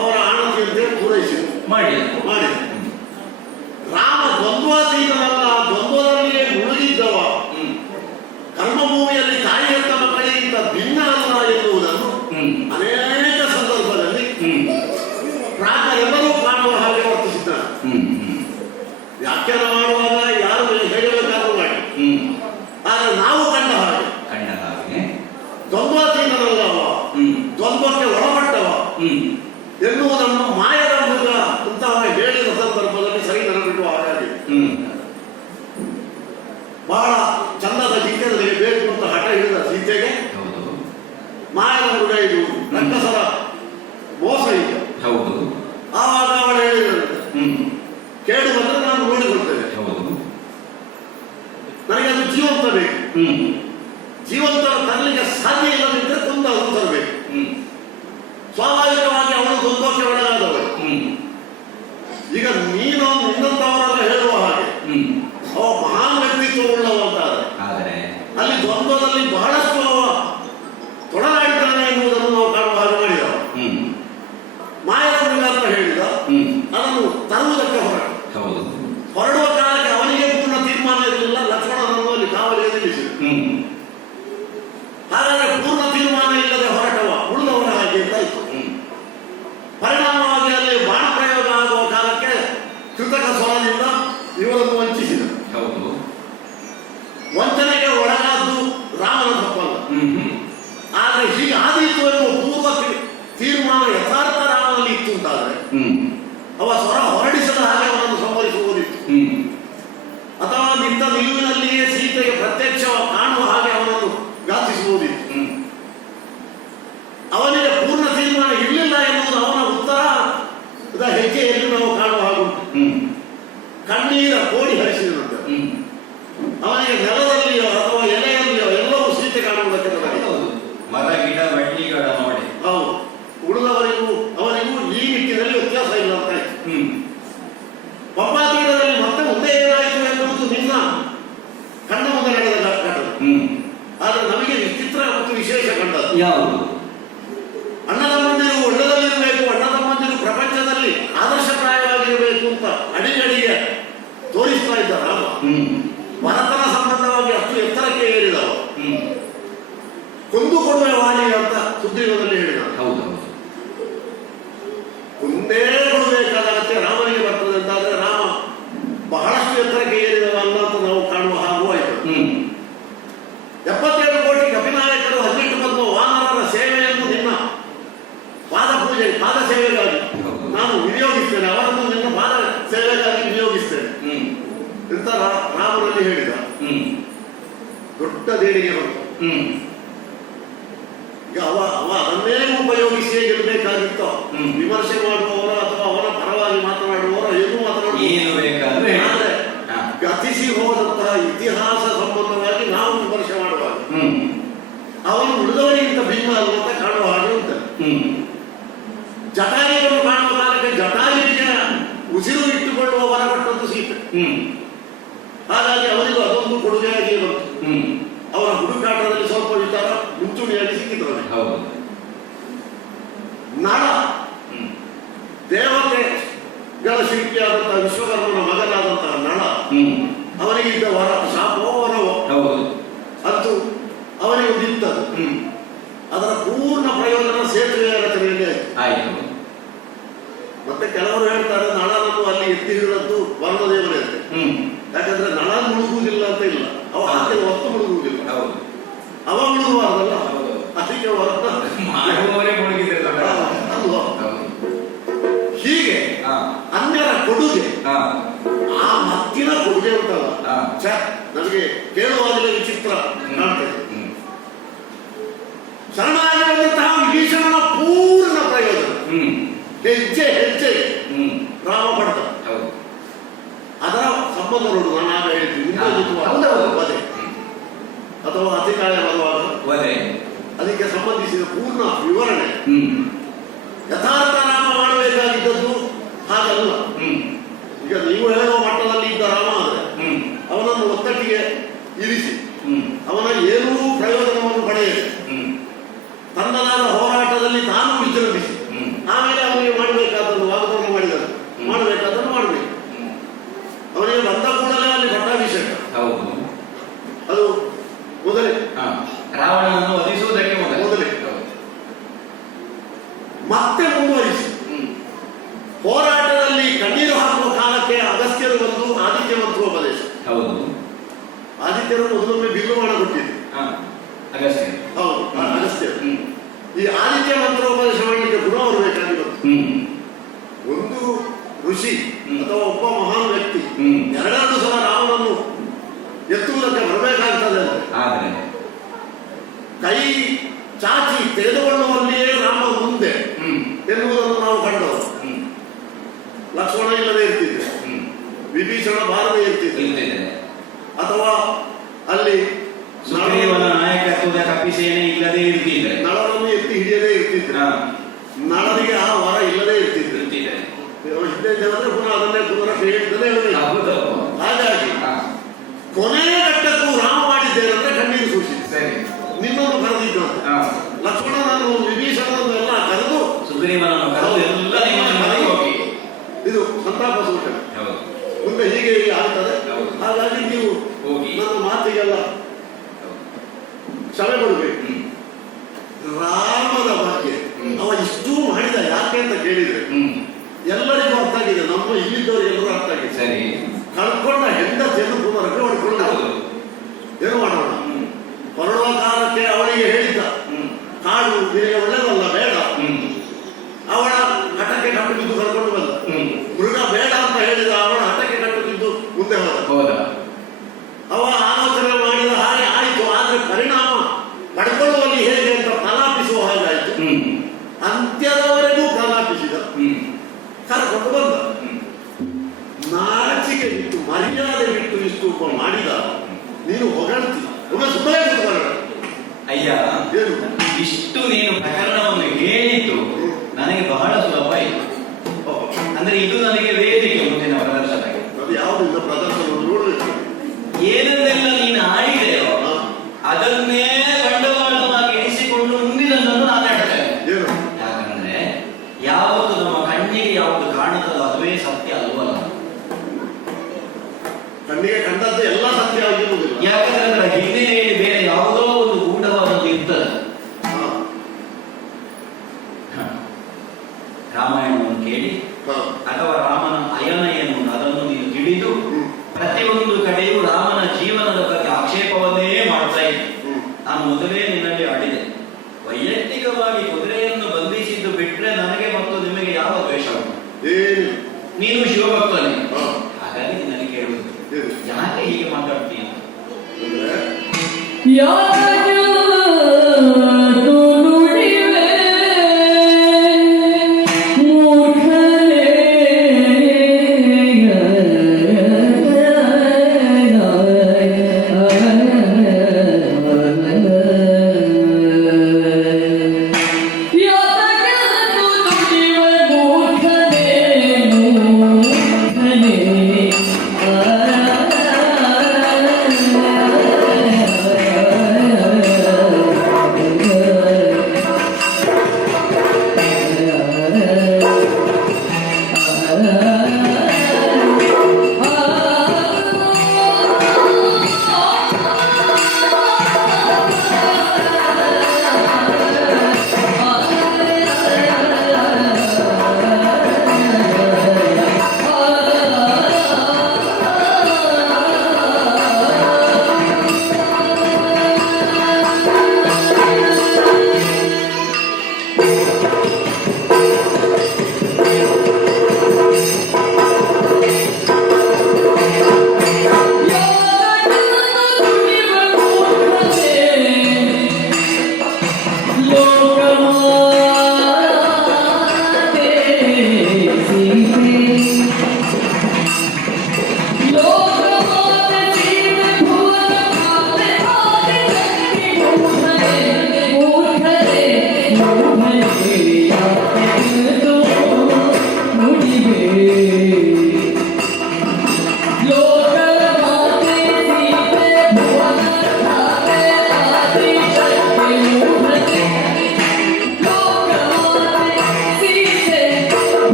ಅವರ ಆಣತಿಯಂತೆ ಪೂರೈಸಿದರು, ಮಾಡಿ. ರಾಮ ದ್ವಂದ್ವಾತೀತನಲ್ಲ, ದ್ವಂದ್ವದಲ್ಲಿಯೇ ಮುಳುಗಿದ್ದವ, ಕರ್ಮಭೂಮಿಯಲ್ಲಿ ತಾಯಿ ಹೆತ್ತ ಮಕ್ಕಳಿಗಿಂತ ಭಿನ್ನ ಅಲ್ಲ ಎನ್ನುವುದನ್ನು ಅನೇಕ ಸಂದರ್ಭದಲ್ಲಿ ಪ್ರಾಜ್ಞರೆಲ್ಲರೂ ಕಾಣುವ ಹಾಗೆ ವರ್ತಿಸಿದ್ದಾರೆ. ವ್ಯಾಖ್ಯಾನ ಮಾಡುವಾಗ ಯಾರು ಹೇಳಬೇಕಾದ್ರೂ ಮಾಡಿ, ಆದರೆ ನಾವು ಕಂಡ ಹಾಗೆ ದ್ವಂದ್ವಾತೀತನಲ್ಲ ಅವ, ದ್ವಂದ್ವಕ್ಕೆ ಒಳಪಟ್ಟವ ಎನ್ನುವುದನ್ನು ಮಾಯದ ಮೃಗ ಅಂತಹ ಹೇಳಿದ ಸಂದರ್ಭದಲ್ಲಿ ಸರಿ ನೆನಪಿಡುವ ಹಾಗಾಗಿ ಬಹಳ ಚಂದದ ಜಿಂಕೆಗಳಿಗೆ ಬೇಕು ಅಂತ ಹಠ ಹಿಡಿದ ಸೀತೆಗೆ ಮಾಯದ ಮೃಗ ಇದು, ರಕ್ಕಸರ ಮೋಸ ಇದು. ಆವಾಗ ಅವಳು ಹೇಳಿದರು, ಕೇಳಿ ಬಂದ್ರೆ ನಾನು ನೋಡಿಕೊಳ್ತೇನೆ, ನನಗೆ ಅದು ಜೀವಂತ ಬೇಕು. ಜೀವಂತ ತರಲಿಕ್ಕೆ ಸಾಧ್ಯ ಇಲ್ಲದಿದ್ದರೆ ಕೊಂದ ಅದು ತರಬೇಕು. ಸ್ವಾಭಾವಿಕವಾಗಿ ಅವಳು ದ್ವಂದ್ವಕ್ಕೆ ಒಳಗಾದವಳು. ಈಗ ನೀನು ನಿನ್ನಂತವರೆಲ್ಲ ಹೇಳುವ ಹಾಗೆ ಅವ ಮಹಾನ್ ವ್ಯಕ್ತಿತ್ವ ಉಳ್ಳವ ಅಂತಾದ್ರೆ ಅಲ್ಲಿ ದ್ವಂದ್ವದಲ್ಲಿ ಬಹಳಷ್ಟು ಅವ ತೊಡಲಾಡಿದ್ದಾನೆ ಎನ್ನುವುದನ್ನು ನಾವು ಕಾಣುವ ಹಾಗೆ ಮಾಡಿದವ. ಮಾಯದ ಮೃಗ ಅಂತ ಹೇಳಿದ, ಅದನ್ನು ತರುವುದಕ್ಕೆ ಹೊರಡುವ ಕಾಲಕ್ಕೆ ಅವನಿಗೆ ಪೂರ್ಣ ತೀರ್ಮಾನ ಇರಲಿಲ್ಲ. ಲಕ್ಷ್ಮಣನನ್ನು ಅಲ್ಲಿ ಕಾವಲಿಗೆ ನಿಲ್ಲಿಸಿದ. ಹಾಗಾದ್ರೆ ಪೂರ್ಣ ತೀರ್ಮಾನ ಇಲ್ಲದೆ ಹೊರಟವ ಉಳಿದವರ ಹಾಗೆ ಅಂತಾಯ್ತು. ಪರಿಣಾಮವಾಗಿ ಅಲ್ಲಿ ಬಾಣ ಪ್ರಯೋಗ ಆಗುವ ಕಾಲಕ್ಕೆ ಕೃತಕ ಸ್ವರದಿಂದ ಇವರನ್ನು ವಂಚಿಸಿದ. ವಂಚನೆಗೆ ಒಳಗಾದ್ದು ರಾಮನ ತಪ್ಪಲ್ಲ. ಆದರೆ ಹೀಗೆ ಆದೀತು ಎನ್ನುವ ಪೂರ್ವ ತೀರ್ಮಾನ ಯಥಾರ್ಥ ರಾಮನಲ್ಲಿ ಇತ್ತು ಅಂತಾದ್ರೆ ಅವ ಸ್ವರ ಹೊರಡಿಸದ ಹಾಗೆ ಅವನನ್ನು ಸಂಹರಿಸುವುದಿತ್ತು. ಅಥವಾ ನಿಂತ ನಿಲುವಿನಲ್ಲಿಯೇ ಸೀತೆಗೆ ಪ್ರತ್ಯಕ್ಷ ಕಾಣುವ ಹಾಗೆ ಅವನನ್ನು ಘಾತಿಸುವುದಿತ್ತು. ಭರತನ ಸಂಬಂಧವಾಗಿ ಅಷ್ಟು ಎತ್ತರಕ್ಕೆ ಏರಿದವ. ಹ್ಮ್ ಕೊಂದು ಕೊಡುವೆ ವಾಲಿ ಅಂತ ಸುಗ್ರೀವನಲ್ಲಿ ಹೇಳಿದ. ಹೌದು ಕೊಂದೇ ಕೊಡಬೇಕಾದ ಅಗತ್ಯ ರಾಮನಿಗೆ ಬರ್ತದೆ ಅಂತಾದ್ರೆ ರಾಮ ಬಹಳಷ್ಟು ಎತ್ತರಕ್ಕೆ ಏರಿದವ ಅಲ್ಲ ಅಂತ ನಾವು ಕಾಣುವ ಹಾಗೂ ಆಯಿತು. 77 ಕೋಟಿ ಕಪಿನಾಯಕರು 18 ಪದ್ಮ ವಾನರರ ಸೇವೆಯನ್ನು ನಿನ್ನ ಪಾದ ಪೂಜೆ ಪಾದ ಸೇವೆಗಾಗಿ ನಾನು ವಿನಿಯೋಗಿಸ್ತೇನೆ, ಅವರನ್ನು ನಿನ್ನ ಪಾದ ಸೇವೆಗಾಗಿ ವಿನಿಯೋಗಿಸ್ತೇನೆ ಅಂತ ರಾಮನಲ್ಲಿ ಹೇಳಿದ. ದೊಡ್ಡ ದೇಣಿಗೆ ಬಂತು. ಈಗ ಅವ ಅದನ್ನೇ ಉಪಯೋಗಿಸಿಯೇ ಗೆಲ್ಲಬೇಕಾಗಿತ್ತು. ವಿಮರ್ಶೆ ಮಾಡುವವರ ಅಥವಾ ಅವನ ಪರವಾಗಿ ಮಾತನಾಡುವವರ ಏನೂ ಮಾತನಾಡುವ ಆದರೆ ಗತಿಸಿ ಹೋದಂತಹ ಇತಿಹಾಸ ಸಂಬಂಧವಾಗಿ ನಾವು ವಿಮರ್ಶೆ ಮಾಡುವಾಗ ಅವನು ಉಳಿದವರಿಗಿಂತ ಭಿನ್ನ ಅನ್ನುವಂತ ಕಾಣುವ ಹಾಗೆ ಉಂಟು. ಜಟಾಯಿಯನ್ನು ಕಾಣುವ ಕಾಲಕ್ಕೆ ಜಟಾಯಿಗೆ ಉಸಿರು ಇಟ್ಟುಕೊಳ್ಳುವ ವರ ಕೊಟ್ಟದ್ದು ಸೀತೆ. ಹಾಗಾಗಿ ಅವರಿಗೂ ಅದೊಂದು ಕೊಡುಗೆಯಾಗಿ ಬಂತು. ಅವರ ಹುಡುಕಾಟದಲ್ಲಿ ಸ್ವಲ್ಪ ವಿಚಾರ ಮುಂಚೂಣಿಯಾಗಿ ಸಿಕ್ಕಿದ್ರು. ನಳ ದೇವತೆಗಳ ಶಿಲ್ಪಿಯಾದಂತಹ ವಿಶ್ವಕರ್ಮನ ಮಗನಾದಂತಹ ನಳ, ಅವನಿಗಿದ್ದ ವರ ಶಾಪವೋ ವರವೋ ಅದು ಅವನಿಗೆ ನಿಂತದ್ದು. ಅದರ ಪೂರ್ಣ ಪ್ರಯೋಜನ ಸೇತುವೆಯ ರಚನೆಯಲ್ಲಿ ಆಯಿತು. ಮತ್ತೆ ಕೆಲವರು ಹೇಳ್ತಾರೆ ನಳನನ್ನು ಅಲ್ಲಿ ಎತ್ತಿ ಹಿಡಿದದ್ದು ವರ್ಣದೇವರೇ ಅಂತ. ಯಾಕಂದ್ರೆ ನಳ ಮುಳುಗುವುದಿಲ್ಲ ಅಂತ ಇಲ್ಲ, ಅವ ಹಾಕಿದ ಹೊತ್ತು ಮುಳುಗುವುದಿಲ್ಲ, ಅವ ಮುಳುಗುವಾರದಲ್ಲ, ಅದಕ್ಕೆ ಹೀಗೆ ಅನ್ಯರ ಕೊಡುಗೆ, ಆ ಮತ್ತಿನ ಕೊಡುಗೆ ಉಂಟಲ್ಲ, ನನಗೆ ಕೇಳುವಾಗಲೇ ವಿಚಿತ್ರ ಕಾಣ್ತದೆ. ಶರಣಾಗಿರುವಂತಹ ವಿಭೀಷಣನ ಪೂರ್ಣ ಪ್ರಯೋಜನ ಹೆಜ್ಜೆ ಹೆಜ್ಜೆ ರಾಮ ಪಡೆದ. ಅದರ ಸಂಬಂಧ ನೋಡು, ನಾನು ಆಗ ಹೇಳ್ತೀನಿ ವಧೆ ಅಥವಾ ಅತಿಕಾಯ ಬರುವಾಗ ಅದಕ್ಕೆ ಸಂಬಂಧಿಸಿದ ಪೂರ್ಣ ವಿವರಣೆ. ಯಥಾರ್ಥ ರಾಮ ಮಾಡಬೇಕಾಗಿದ್ದದ್ದು ಹಾಗಲ್ಲ. ಈಗ ನೀವು ಹೇಳುವ ಮಟ್ಟದಲ್ಲಿ ಇದ್ದ ರಾಮ ಆದರೆ ಅವನನ್ನು ಒತ್ತಟ್ಟಿಗೆ ಇರಿಸಿ ಅವನ ಏನೂ ಪ್ರಯೋಜನವನ್ನು ಪಡೆಯಲಿ, ತನ್ನದಾದ ಹೋರಾಟದಲ್ಲಿ ತಾನು ವಿಜೃಂಭಿಸಿ ಆಮೇಲೆ ಅವನಿಗೆ ಮಾಡಬೇಕಾದನ್ನು ವಾಗ್ದಾನ ಮಾಡಿದನು, ಮಾಡಬೇಕಾದನ್ನು ಮಾಡಬೇಕು. ಅವನಿಗೆ ಬಂದ ಕೂಡಲೇ ಅಲ್ಲಿ ಪಟ್ಟಾಭಿಷೇಕ, ಅದು ಮೊದಲೇ ರಾವಣನನ್ನು ವಧಿಸುವುದಕ್ಕೆ ಮೊದಲೇ ಮತ್ತೆ ಮುಂದುವರಿಸಿ ಹೋರಾಟದಲ್ಲಿ ಕಣ್ಣೀರು ಹಾಕುವ ಕಾಲಕ್ಕೆ ಅಗಸ್ತ್ಯರು ಬಂದು ಆದಿತ್ಯ ಮಂತ್ರೋಪದೇಶ. ಆದಿತ್ಯರು ಮೊದಲೊಮ್ಮೆ ಬಿಲ್ಲು ಮಾಡಿಕೊಟ್ಟಿದ್ದು ಹೌದು ಅಗಸ್ತ್ಯರು. ಈ ಆದಿತ್ಯ ಮಂತ್ರೋಪದೇಶ ಮಾಡಲಿಕ್ಕೆ ಗುಣ ಅವರು ಬೇಕಾಗಿ ಬಂತು. ಒಂದು ಋಷಿ ಅಥವಾ ಒಬ್ಬ ಮಹಾನ್ ವ್ಯಕ್ತಿ ಎರಡೆರಡು ಸಲ ರಾಮನನ್ನು ಎತ್ತುವುದಕ್ಕೆ ಬರಬೇಕಾಗ್ತದೆ ಆದರೆ ಕೈ ಚಾಚಿ ತೆಗೆದುಕೊಳ್ಳುವಲ್ಲಿಯೇ ರಾಮ ಮುಂದೆ ಎನ್ನುವುದನ್ನು ನಾವು ಕಂಡವರು. ಲಕ್ಷ್ಮಣ ಇಲ್ಲದೆ ಇರ್ತಿದ್ದೆ, ವಿಭೀಷಣ ಬಾರದೆ ಇರ್ತಿದ್ದೆ, ಅಥವಾ ಅಲ್ಲಿ ನಾಯಕತ್ವದ ಕಪಿಸೇನೆ ಇಲ್ಲದೆ ಇರ್ತಿದ್ರೆ, ನಳವನ್ನು ಎತ್ತಿ ಹಿಡಿಯದೇ ಇರ್ತಿದ್ರೆ, ನಳನಿಗೆ ಆ ವರ ಇಲ್ಲದೆ ಇರ್ತಿದ್ರೆ ಹಿಂದೆ ಪುನಃ ಅದನ್ನೇ ಪುನಃ ಹೇಳಿದ್ದನ್ನೇ ಹೇಳಬೇಕು. ಹಾಗಾಗಿ ಕೊನೆಯ ಘಟ್ಟಕ್ಕೂ ರಾಮ ಮಾಡಿದ್ದೇನೆ ಕಣ್ಣೀರು ಸೂಚಿಸಿ ನಿನ್ನನ್ನು ಕರೆದಿದ್ದು ಲಕ್ಷ್ಮಣ ನಾನು ವಿಭೀಷಣನನ್ನು ಎಲ್ಲ ಕರೆದು ಸುಗ್ರೀವನನ್ನು ಕರೆದು ಎಲ್ಲ ಇದು ಸಂತಾಪ ಸೂಚನೆ ಮುಂದೆ ಹೀಗೆ ಆಗ್ತದೆ. ಹಾಗಾಗಿ ನೀವು ನನ್ನ ಮಾತಿಗೆಲ್ಲ ಕ್ಷಮೆ ಕೊಡಬೇಕು. ರಾಮನ ಬಗ್ಗೆ ಅವ ಇಷ್ಟೂ ಮಾಡಿದ ಯಾಕೆ ಅಂತ ಕೇಳಿದ್ರೆ ಎಲ್ಲರಿಗೂ ಅರ್ಥ ಆಗಿದೆ, ನಮ್ಮ ಇಲ್ಲಿದ್ದವರು ಎಲ್ಲರೂ ಅರ್ಥ ಆಗಿದೆ. ಸರಿ, ಕಳ್ಕೊಂಡ ಹೆಂಡತಿಯನ್ನು ಪುನರಕ್ಕೆ ಹೊಡ್ಕೊಂಡು ಏನು ಮಾಡೋಣ? ಹೊರಡುವ ಕಾಲಕ್ಕೆ ಅವಳಿಗೆ ಹೇಳಿದ್ದ ಕಾಡು ನಿನಗೆ ಒಳ್ಳೆಯದಲ್ಲ, ಬೇಡ. ಅವಳ ಹಠಕ್ಕೆ ಕಟ್ಟು ಬಿದ್ದು ಕರ್ಕೊಂಡು ಬಂದ. ಮೃಗ ಬೇಡ ಅಂತ ಹೇಳಿದ ಅವಳ ಹಠಕ್ಕೆ ಕಟ್ಟು ಬಿದ್ದು ಮುಂದೆ ಹೋದ. ಅವ ಆಲೋಚನೆ ಮಾಡಿದ ಹಾಗೆ ಆಯಿತು, ಆದ್ರೆ ಪರಿಣಾಮ ಪಡ್ಕೊಳ್ಳುವಲ್ಲಿ ಹೇಗೆ ಅಂತ ಪ್ರಲಾಪಿಸುವ ಹಾಗೆ ಆಯಿತು. ಅಂತ್ಯದವರೆಗೂ ಪ್ರಲಾಪಿಸಿದ, ಕರ್ಕೊಂಡು ಬಂದ. ನಾಚಿಕೆ ಬಿಟ್ಟು ಮರ್ಯಾದೆ ಬಿಟ್ಟು ಇಷ್ಟು ಮಾಡಿದ ನೀನು ಹೊಗಳ್ತಿ ಸುಮ್ಮನೆ ಅಯ್ಯ. ಇಷ್ಟು ನೀನು ಪ್ರಕರಣವನ್ನು ಹೇಳಿದ್ದು ನನಗೆ ಬಹಳ ಸುಲಭ ಆಯಿತು. ಅಂದ್ರೆ ಇದು ನನಗೆ ವೇದಿಕೆ ಮುಂದಿನ ಪ್ರದರ್ಶನಕ್ಕೆ. ಅದು ಯಾವುದಿಲ್ಲ ಪ್ರದರ್ಶನ ನೋಡ್ಬೇಕು. ಏನನ್ನೆಲ್ಲ ನೀನು ಆಡಿದೆಯೋ ಅದನ್ನೇ ಬಂಡವಾಳವಾಗಿ ಇರಿಸಿಕೊಂಡು ಮುಂದಿನದನ್ನು ನಾನು ಹೇಳ್ತೇನೆ. ಯಾಕಂದ್ರೆ ಯಾವುದು ನಮ್ಮ ಕಣ್ಣಿಗೆ ಯಾವುದು ಕಾಣುತ್ತದೋ ಅದುವೇ ಸತ್ಯ ಅಲ್ವಲ್ಲ. ಕಣ್ಣಿಗೆ ಕಂಡದ್ದು ಎಲ್ಲ ಸತ್ಯ ಆಗಿರುವುದಿಲ್ಲ. ಯಾಕಂದ್ರೆ ಅದರ ಹಿನ್ನೆಲೆಯಲ್ಲಿ ಬೇರೆ ಯಾವುದೋ ಒಂದು ಗೂಢವಾದದ್ದು ಇರ್ತದೆ. ರಾಮಾಯಣವನ್ನು ಕೇಳಿ ಅಥವಾ ರಾಮನ ಅಯನ ಏನು ಅದನ್ನು ನೀನು ತಿಳಿದು ಪ್ರತಿಯೊಂದು ಕಡೆಯೂ ರಾಮನ ಜೀವನದ ಬಗ್ಗೆ ಆಕ್ಷೇಪವನ್ನೇ ಮಾಡ್ತಾ ಇದ್ದೆ. ನಾನು ಮೊದಲೇ ನಿನ್ನಲ್ಲಿ ಆಡಿದೆ, ವೈಯಕ್ತಿಕವಾಗಿ ಕುದುರೆಯನ್ನು ಬಂಧಿಸಿದ್ದು ಬಿಟ್ರೆ ನನಗೆ ಮತ್ತು ನಿಮಗೆ ಯಾವ ದ್ವೇಷ ಉಂಟು? ನೀನು ಶಿವಭಕ್ತನೇ, ಹಾಗಾಗಿ ನಿನ್ನಲ್ಲಿ ಕೇಳುವುದು ಯಾಕೆ ಹೀಗೆ ಮಾತಾಡ್ತೀಯ?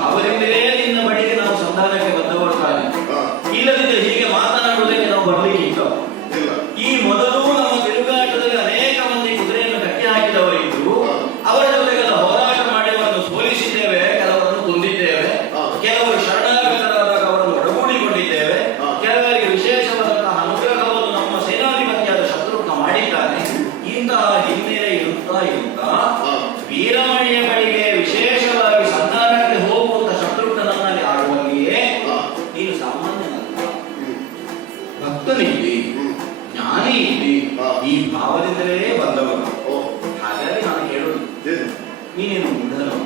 ಭಾವದಿಂದಲೇ ನಿನ್ನ ಬಳಿಗೆ ನಾವು ಸಂಧಾನಕ್ಕೆ ಬಂದವರು ತಾನೆ. ಹಾ. ಇಲ್ಲದಿದ್ದರೆ ಹೀಗೆ ಮಾತನಾಡುವುದಕ್ಕೆ ನಾವು ಬರ್ಲಿಕ್ಕಿತ್ತು. ಇಲ್ಲ. ಈ ಮೊದಲು ನಮ್ಮ ತಿರುಗಾಟದಲ್ಲಿ ಅನೇಕ ಮಂದಿ ಕುದುರೆಯನ್ನು ಕಟ್ಟಿ ಹಾಕಿದವರಿದ್ದು ಹಾ. ಅವರ ಜೊತೆಗೆಲ್ಲ ಹೋರಾಟ ಮಾಡಿ ಅವರನ್ನು ಸೋಲಿಸಿದ್ದೇವೆ, ಕೆಲವರನ್ನು ಕೊಂದಿದ್ದೇವೆ, ಹಾ. ಕೆಲವರು ಶರಣಾಗತರಾದಾಗ ಅವರನ್ನು ಒಡಗೂಡಿಕೊಂಡಿದ್ದೇವೆ, ಹಾ. ಕೆಲವರಿಗೆ ವಿಶೇಷವಾದಂತಹ ಅನುಗ್ರಹವನ್ನು ನಮ್ಮ ಸೇನಾಧಿಪತಿಯಾದ ಶತ್ರುಘ್ನ ಮಾಡಿದ್ದಾನೆ. ಇಂತಹ ಹಿನ್ನೆಲೆ ಇರುತ್ತಾ ಹಾ. ವೀರಮಣಿಯ ಬಳಿಗೆ ವಿಶೇಷವಾಗಿ ಸಂಧಾನಕ್ಕೆ ಹೋಗುವಂತ ಶತ್ರುಘ್ನನಲ್ಲಿ ಆಡುವಲ್ಲಿಯೇ ಹಾ. ನೀನು ಸಾಮಾನ್ಯನಲ್ಲ, ಹ್ಮ್. ಭಕ್ತನಿದ್ದಿ, ಹ್ಮ್. ಜ್ಞಾನಿ ಇದ್ದಿ, ಹಾ. ಈ ಭಾವದಿಂದಲೇ ಬಂದವನು. ಓ. ಹಾಗಾಗಿ ನಾನು ಕೇಳುವುದು, ಏನು? ನೀನೇನು ಮೂಢನು,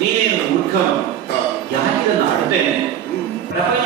ನೀನೇನು ಮೂರ್ಖನು, ಹಾ. ಯಾಕಿದನ್ನು ಆಡುತ್ತೇನೆ? ಹ್ಮ್. ಪ್ರಪಂಚ